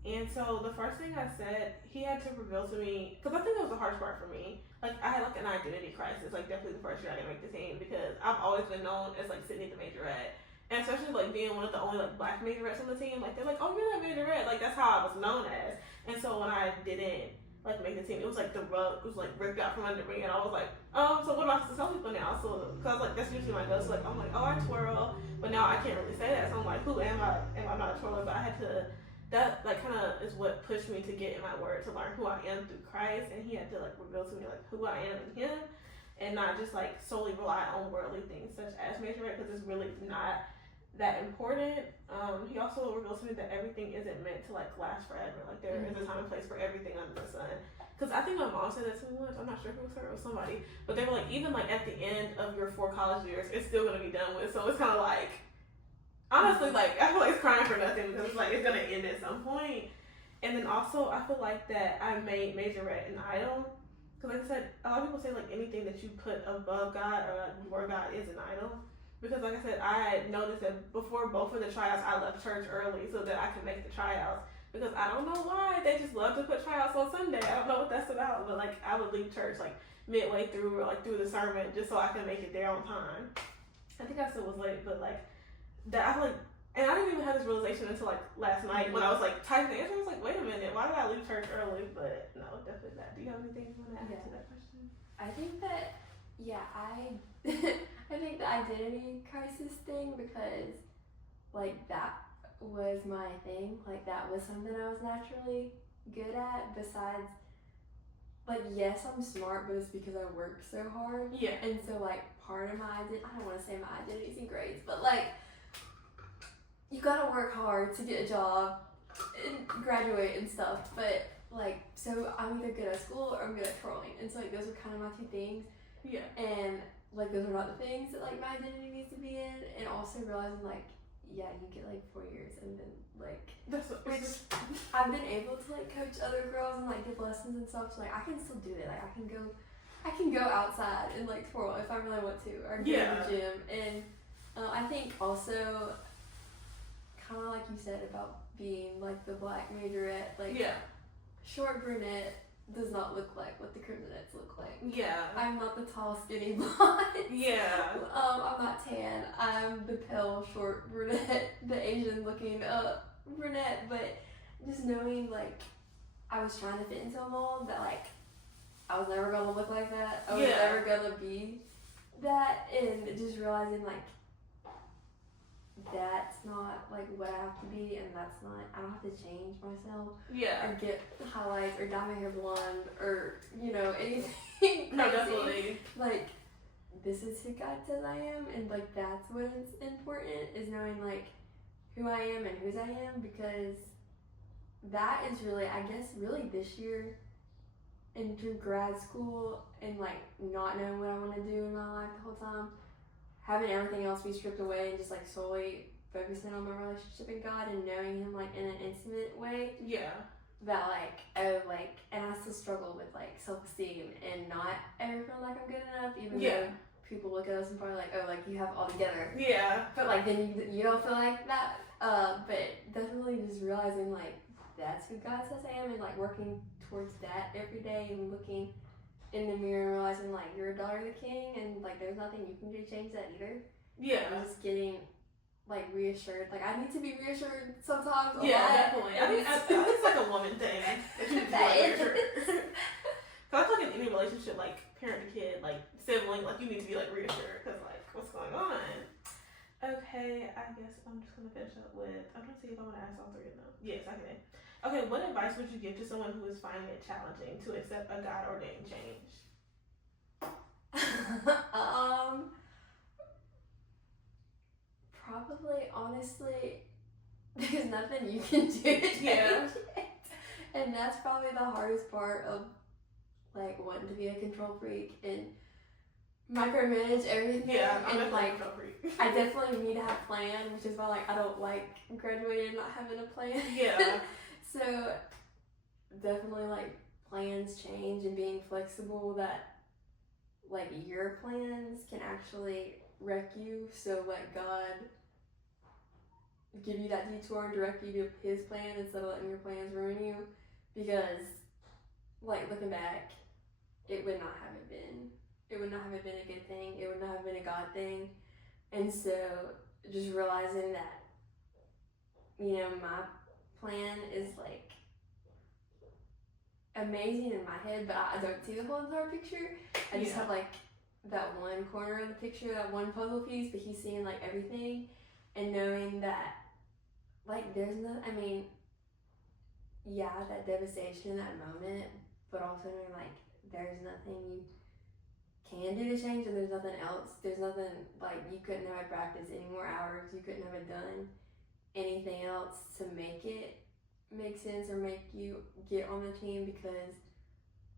And so the first thing I said, He had to reveal to me, because I think that was the hardest part for me. Like, I had, like, an identity crisis, like, definitely the first year I didn't make the team, because I've always been known as, like, Sydney the majorette. And especially, like, being one of the only, like, black majorettes on the team, like, they're like, oh, you're that majorette. Like, that's how I was known as. And so when I didn't, like, make the team, it was, like, the rug was, like, ripped out from under me, and I was like, so what am I supposed to tell people now? So, because, like, that's usually my go. So, like, I'm like, oh, I twirl, but now I can't really say that. So I'm like, who am I? Am I not a twirler? But I had to, that, like, kind of is what pushed me to get in my word, to learn who I am through Christ, and He had to, like, reveal to me, like, who I am in Him, and not just, like, solely rely on worldly things such as majorette, because it's really not that important. He also reveals to me that everything isn't meant to, like, last forever. Like, there is a time and place for everything under the sun. Because I think my mom said that to me once. I'm not sure if it was her or somebody, but they were like, even, like, at the end of your 4 college years, it's still gonna be done with. So it's kind of like, honestly, like, I feel like it's crying for nothing, because it's like it's gonna end at some point. And then also, I feel like that I made majorette an idol. Because, like I said, a lot of people say, like, anything that you put above God or, like, before God is an idol. Because, like I said, I noticed that before both of the tryouts, I left church early so that I could make the tryouts. Because I don't know why, they just love to put tryouts on Sunday. I don't know what that's about, but, like, I would leave church, like, midway through or, like, through the sermon just so I could make it there on time. I think I still was late, but, like, that I feel like, and I didn't even have this realization until, like, last night when I was, like, typing the answer. I was like, wait a minute, why did I leave church early? But, no, definitely that. Do you have anything you want to add to that question? I think that, I think the identity crisis thing, because, like, that was my thing. Like, that was something I was naturally good at, besides, like, yes, I'm smart, but it's because I work so hard. Yeah. And so, like, part of my identity, I don't want to say my identity's in grades, but, like, you gotta work hard to get a job and graduate and stuff. But, like, so I'm either good at school or I'm good at twirling. And so, like, those are kind of my 2 things. Yeah. And, like, those are not the things that, like, my identity needs to be in. And also realizing, like, you get, like, 4 years and then, like, which I've been able to, like, coach other girls and, like, give lessons and stuff. So, like, I can still do it. Like, I can go outside and, like, twirl if I really want to, or go to the gym. And I think also, kind of like you said about being, like, the black majorette, like, short brunette does not look like what the crimsonettes look like. Yeah. I'm not the tall, skinny blonde. Yeah. I'm not tan. I'm the pale, short brunette, the Asian-looking brunette. But just knowing, like, I was trying to fit into a mold that, like, I was never gonna look like that. I was never gonna be that, and just realizing, like, that's not, like, what I have to be, and that's not, I don't have to change myself. Yeah. Or get highlights, or dye my hair blonde, or, you know, anything crazy. No, definitely. Like, this is who God says I am, and, like, that's what is important, is knowing, like, who I am and whose I am, because that is really, I guess, really this year, and through grad school, and, like, not knowing what I want to do in my life the whole time, having everything else be stripped away and just, like, solely focusing on my relationship with God and knowing Him, like, in an intimate way. Yeah. that like, oh, like, and I still struggle with like self-esteem and not ever feeling like I'm good enough, even though people look at us and probably like, oh, like you have it all together. Yeah. But like then you don't feel like that. But definitely just realizing like that's who God says I am, and like working towards that every day and looking in the mirror and realizing like you're a daughter of the King, and like there's nothing you can do to change that either. Yeah. And just getting like reassured. Like I need to be reassured sometimes. Definitely. I think it's like a woman thing that you need to be like reassured. So I feel like in any relationship, like parent to kid, like sibling, like you need to be like reassured because like what's going on. Okay, I guess I'm just gonna finish up with. I'm trying to see if I want to ask all three of them. Yes, I can. Okay, what advice would you give to someone who is finding it challenging to accept a God ordained change? Probably, honestly, there's nothing you can do to change it. And that's probably the hardest part of like wanting to be a control freak and micromanage everything. Yeah, I'm and like a control freak. I definitely need to have a plan, which is why like I don't like graduating and not having a plan. Yeah. So definitely like plans change and being flexible that like your plans can actually wreck you. So let God give you that detour and direct you to his plan instead of letting your plans ruin you, because like looking back, it would not have been a good thing. It would not have been a God thing. And so just realizing that, you know, my plan is like amazing in my head, but I don't see the whole entire picture. I just have like that one corner of the picture, that one puzzle piece, but he's seeing like everything, and knowing that like there's no, I mean, yeah, that devastation in that moment, but also knowing like there's nothing you can do to change, and there's nothing else. There's nothing like you couldn't have practiced any more hours. You couldn't have done anything else to make it make sense or make you get on the team, because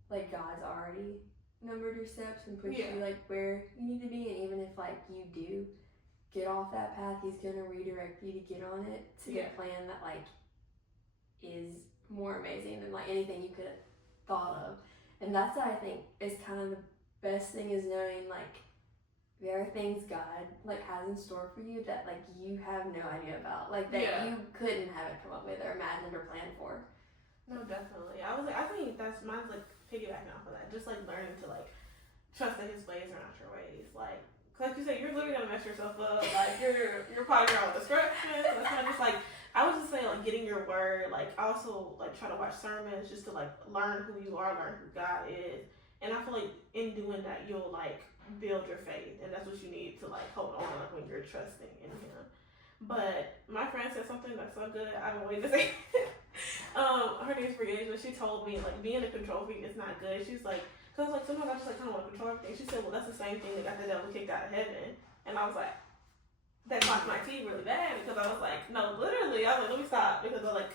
like God's already numbered your steps and pushed you like where you need to be. And even if like you do get off that path, he's gonna redirect you to get on it to the plan that like is more amazing than like anything you could have thought of. And that's what I think is kind of the best thing, is knowing like there are things God like has in store for you that like you have no idea about, like that you couldn't have it come up with or imagined or planned for. No, definitely. I think that's mine's like piggybacking off of that. Just like learning to like trust that his ways are not your ways. Like you said, you're literally gonna mess yourself up. Like you're probably around with destruction. That's kind of just like, I would just say like getting your word. Like I also like try to watch sermons just to like learn who you are, learn who God is. And I feel like in doing that, you'll like build your faith, and that's what you need to like hold on like when you're trusting in him. But my friend said something that's so good. I've been waiting to say it. Her name's Brianna, but she told me like being a control freak is not good. She's like, cause like sometimes I just like kind of want to control everything. She said, well, that's the same thing that got the devil kicked out of heaven. And I was like, that knocked my teeth really bad, because I was like, no, literally. I was like, let me stop, because I like,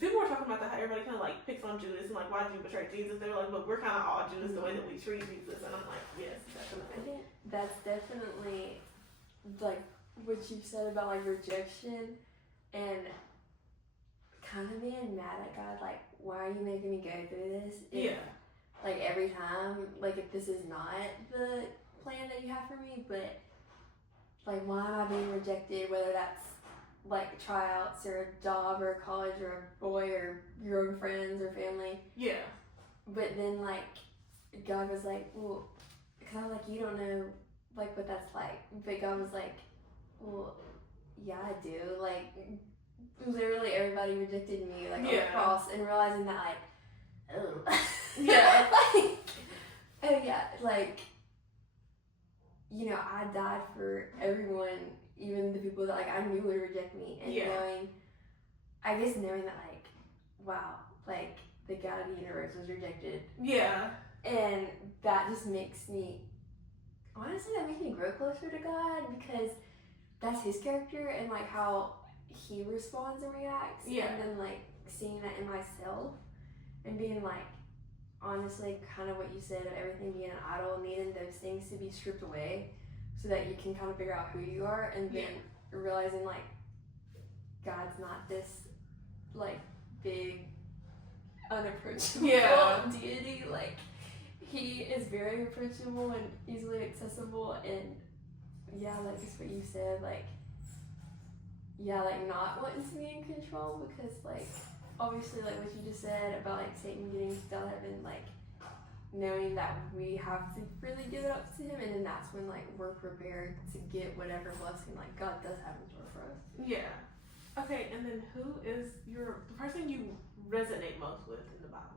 people were talking about that, how everybody kind of like picks on Judas and like, why did you betray Jesus? They were like, but we're kind of all Judas the way that we treat Jesus. And I'm like, yes, definitely. I think that's definitely like what you said about like rejection and kind of being mad at God, like, why are you making me go through this? Like every time, like if this is not the plan that you have for me, but like why am I being rejected, whether that's like tryouts or a job or college or a boy or your own friends or family. Yeah. But then like God was like, well, kind of like you don't know like what that's like. But God was like, well, yeah, I do. Like literally everybody rejected me like on the cross, and realizing that like, oh, yeah, like, oh yeah, like, you know, I died for everyone, even the people that like I knew would reject me, and knowing that like, wow, like the God of the universe was rejected. Yeah. And that just makes me, honestly, that makes me grow closer to God, because that's his character and like how he responds and reacts. Yeah. And then like seeing that in myself and being like, honestly, kind of what you said of everything being an idol, needing those things to be stripped away so that you can kind of figure out who you are, and then realizing like God's not this like big unapproachable deity. Like, he is very approachable and easily accessible, and yeah, like just what you said, like, yeah, like not wanting to be in control, because like obviously like what you just said about like Satan getting to heaven, like knowing that we have to really give it up to him, and then that's when like we're prepared to get whatever blessing like God does have in store for us. Yeah. Okay, and then who is the person you resonate most with in the Bible?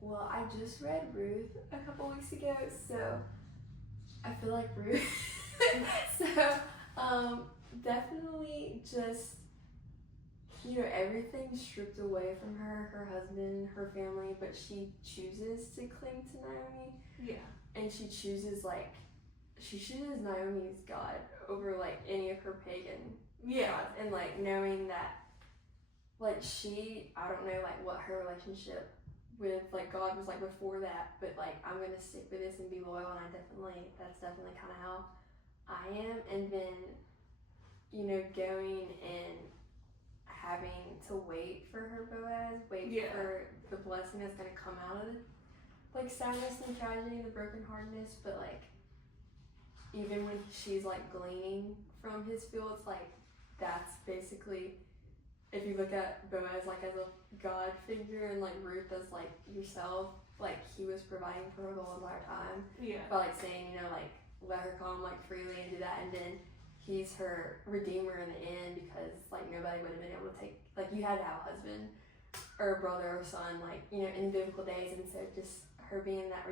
Well, I just read Ruth a couple weeks ago, so I feel like Ruth. So, definitely just, you know, everything stripped away from her, her husband, her family, but she chooses to cling to Naomi. Yeah. And she chooses Naomi's God over like any of her pagan gods. And like knowing that like I don't know like what her relationship with like God was like before that, but like I'm gonna stick with this and be loyal, and that's definitely kind of how I am. And then, you know, going and having to wait for her Boaz, for the blessing that's gonna come out of it, like sadness and tragedy and the brokenheartedness, but like even when she's like gleaning from his fields, like that's basically, if you look at Boaz like as a God figure and like Ruth as like yourself, like he was providing for her the whole entire time. Yeah. By like saying, you know, like let her come like freely and do that, and then he's her redeemer in the end, because like nobody would have been able to take, like you had to have a husband or a brother or son, like, you know, in biblical days, and so just her being that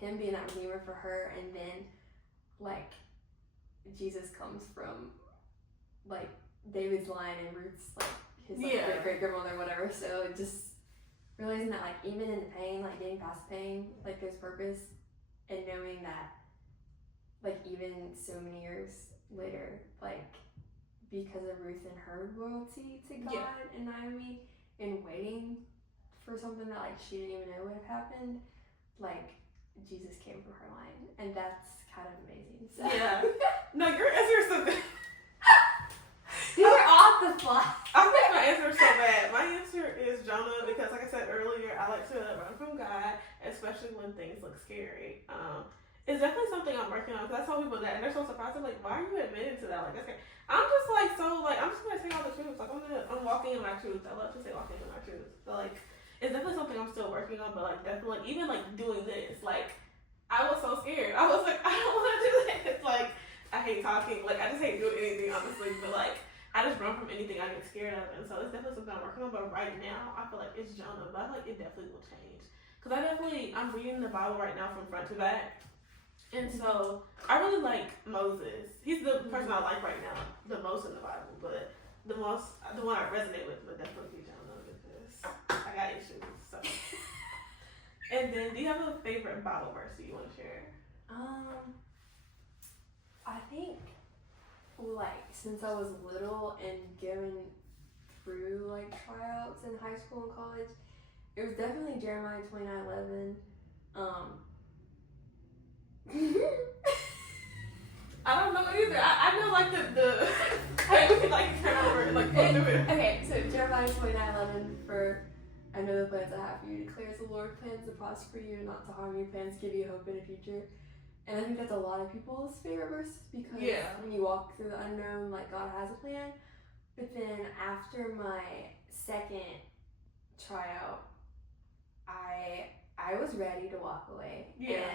him being that redeemer for her, and then like Jesus comes from like David's line and Ruth's like his like, great grandmother or whatever. So just realizing that like even in the pain, like getting past the pain, like there's purpose, and knowing that like even so many years later, like because of Ruth and her loyalty to God and Naomi, and waiting for something that like she didn't even know would have happened, like Jesus came from her line, and that's kind of amazing. So. Yeah. No, your answer is so good. You were off the fly. I think my answer is so bad. My answer is Jonah, because like I said earlier, I like to run from God, especially when things look scary. It's definitely something I'm working on, because I tell people that, and they're so surprised. I'm like, why are you admitting to that? Like, that's scary. I'm just like, I'm just gonna say all the truth. Like, I'm walking in my truth. I love to say walking in my truth. But like, it's definitely something I'm still working on, but like, definitely, even like doing this, like, I was so scared. I was like, I don't want to do this. Like, I hate talking. Like, I just hate doing anything, honestly. But like, I just run from anything I get scared of. And so it's definitely something I'm working on. But right now, I feel like it's Jonah. But I feel like it definitely will change. Because I'm reading the Bible right now from front to back. And so I really like Moses. He's the person I like right now the most in the Bible. But the one I resonate with would definitely be Jonah, because I got issues. So. And then, do you have a favorite Bible verse that you want to share? I think, like, since I was little and going through, like, tryouts in high school and college, it was definitely Jeremiah 29:11. I don't know either. I know, like, the we can, like, turn over and, like, go through it. Okay, so Jeremiah 29:11, for I know the plans I have for you, declares the Lord, plans to prosper you and not to harm you, plans to give you hope in the future. And I think that's a lot of people's favorite verse, because when you walk through the unknown, like God has a plan. But then after my second tryout, I was ready to walk away. Yeah.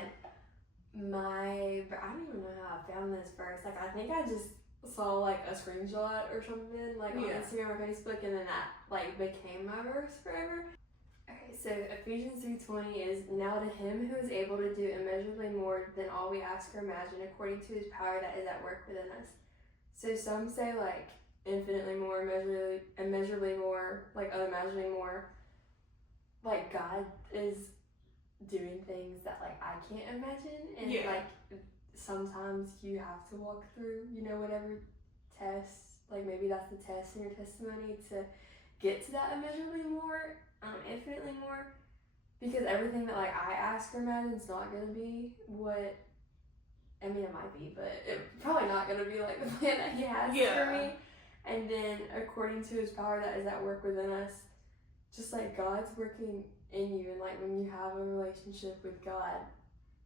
And I don't even know how I found this verse. Like, I think I just saw like a screenshot or something like on Instagram or Facebook, and then that like became my verse forever. Okay, so Ephesians 3:20 is, now to him who is able to do immeasurably more than all we ask or imagine, according to his power that is at work within us. So some say like infinitely more, immeasurably more, like unimaginably more. Like God is doing things that like I can't imagine, and like sometimes you have to walk through, you know, whatever test, like maybe that's the test in your testimony to get to that immeasurably more, infinitely more. because everything that like I ask or imagine is not gonna be what. I mean, it might be, but it's probably not gonna be like the plan that He has for me. And then, according to His power that is at work within us, just like God's working in you, and like when you have a relationship with God,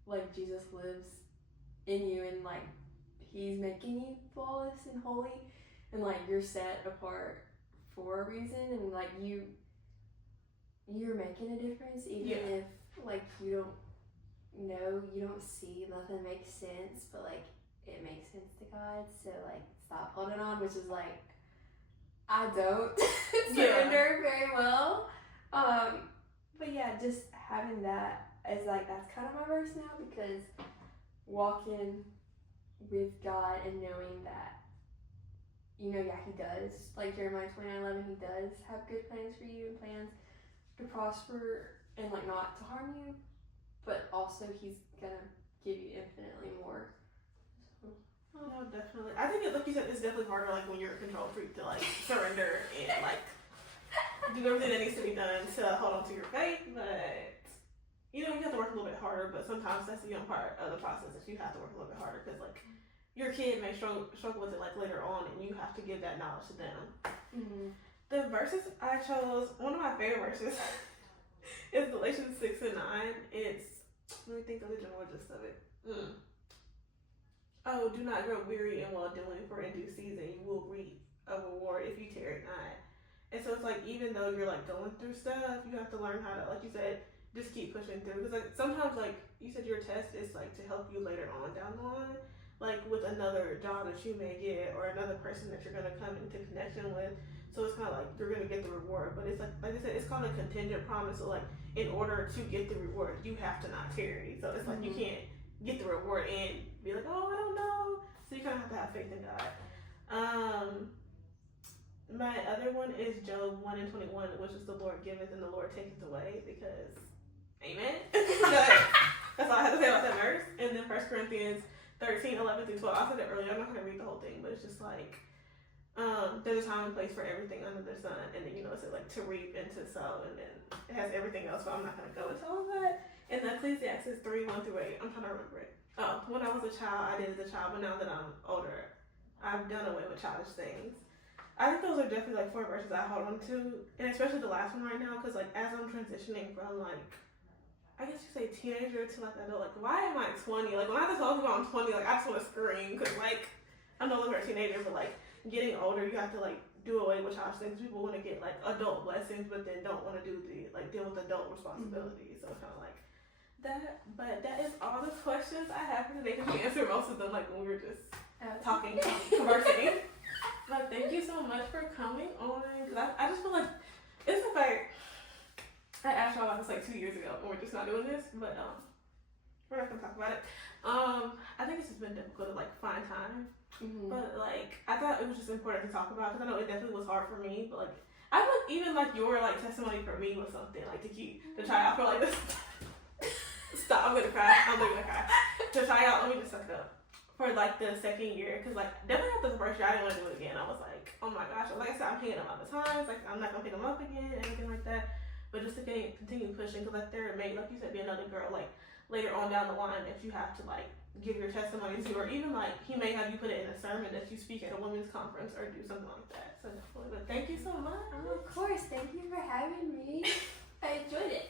like Jesus lives in you, and like He's making you flawless and holy, and like you're set apart for a reason, and like you're making a difference, even if like you don't see, nothing makes sense, but like it makes sense to God. So like stop holding on, which is like I don't surrender very well. But yeah, just having that as like that's kind of my verse now, because walking with God and knowing that He does, like Jeremiah 29:11, He does have good plans for you and plans to prosper and like not to harm you, but also He's gonna give you infinitely more. Oh no, definitely. I think like you said, it's definitely harder like when you're a control freak to like surrender and like do everything that needs to be done to hold on to your faith, but you have to work a little bit harder, but sometimes that's the part of the process that you have to work a little bit harder, because like your kid may struggle with it like later on, and you have to give that knowledge to them. Mm-hmm. The verses I chose, one of my favorite verses is Galatians 6:9. It's, let me think of the general gist of it. Oh, do not grow weary in well doing, for in due season you will reap a reward if you tarry not. And so it's like, even though you're like going through stuff, you have to learn how to, like you said, just keep pushing through. Because like sometimes, like you said, your test is like to help you later on down the line, like with another job that you may get or another person that you're gonna come into connection with. So it's kind of like you're gonna get the reward, but it's like I said, it's called a contingent promise. So like in order to get the reward, you have to not tarry. So it's like you can't get the reward and be like, oh, I don't know. So you kind of have to have faith in God. My other one is Job 1:21, which is the Lord giveth and the Lord taketh away, because amen. That's all I have to say about that verse. And then 1 Corinthians 13:11-12. I said it earlier. I'm not going to read the whole thing, but it's just like there's a time and place for everything under the sun. And then, it says like to reap and to sow. And then it has everything else, but I'm not going to go into all of that. And then Ecclesiastes 3:1-8. I'm trying to remember it. Oh, when I was a child, I did as a child, but now that I'm older, I've done away with childish things. I think those are definitely like 4 verses I hold on to, and especially the last one right now, because like as I'm transitioning from like, I guess you say teenager to like adult, like why am I 20? Like when I just told people I'm 20, like I just want to scream, because like I'm no longer a teenager, but like getting older, you have to like do away with childish things. People want to get like adult blessings, but then don't want to deal with adult responsibilities. So it's kind of like that. But that is all the questions I have for today, because we answered most of them like when we were just talking, conversing. But thank you so much for coming on, because I just feel like it's like I asked y'all about this like 2 years ago, and we're just not doing this, but we're not gonna talk about it. I think it's just been difficult to like find time, but like I thought it was just important to talk about, because I know it definitely was hard for me, but like I feel like even like your like testimony for me was something like to try out for like this. Stop! I'm gonna cry. I'm literally gonna cry. To try out. Let me just suck it up. For like the second year, because like definitely after the first year I didn't want to do it again. I was like, oh my gosh, like I said, I'm picking them up the times, like I'm not gonna pick them up again, anything like that. But just to continue pushing, because like there may, like you said, be another girl like later on down the line that you have to like give your testimony to, or even like he may have you put it in a sermon that you speak at a women's conference or do something like that. So definitely, but thank you so much. Oh, of course, thank you for having me. I enjoyed it.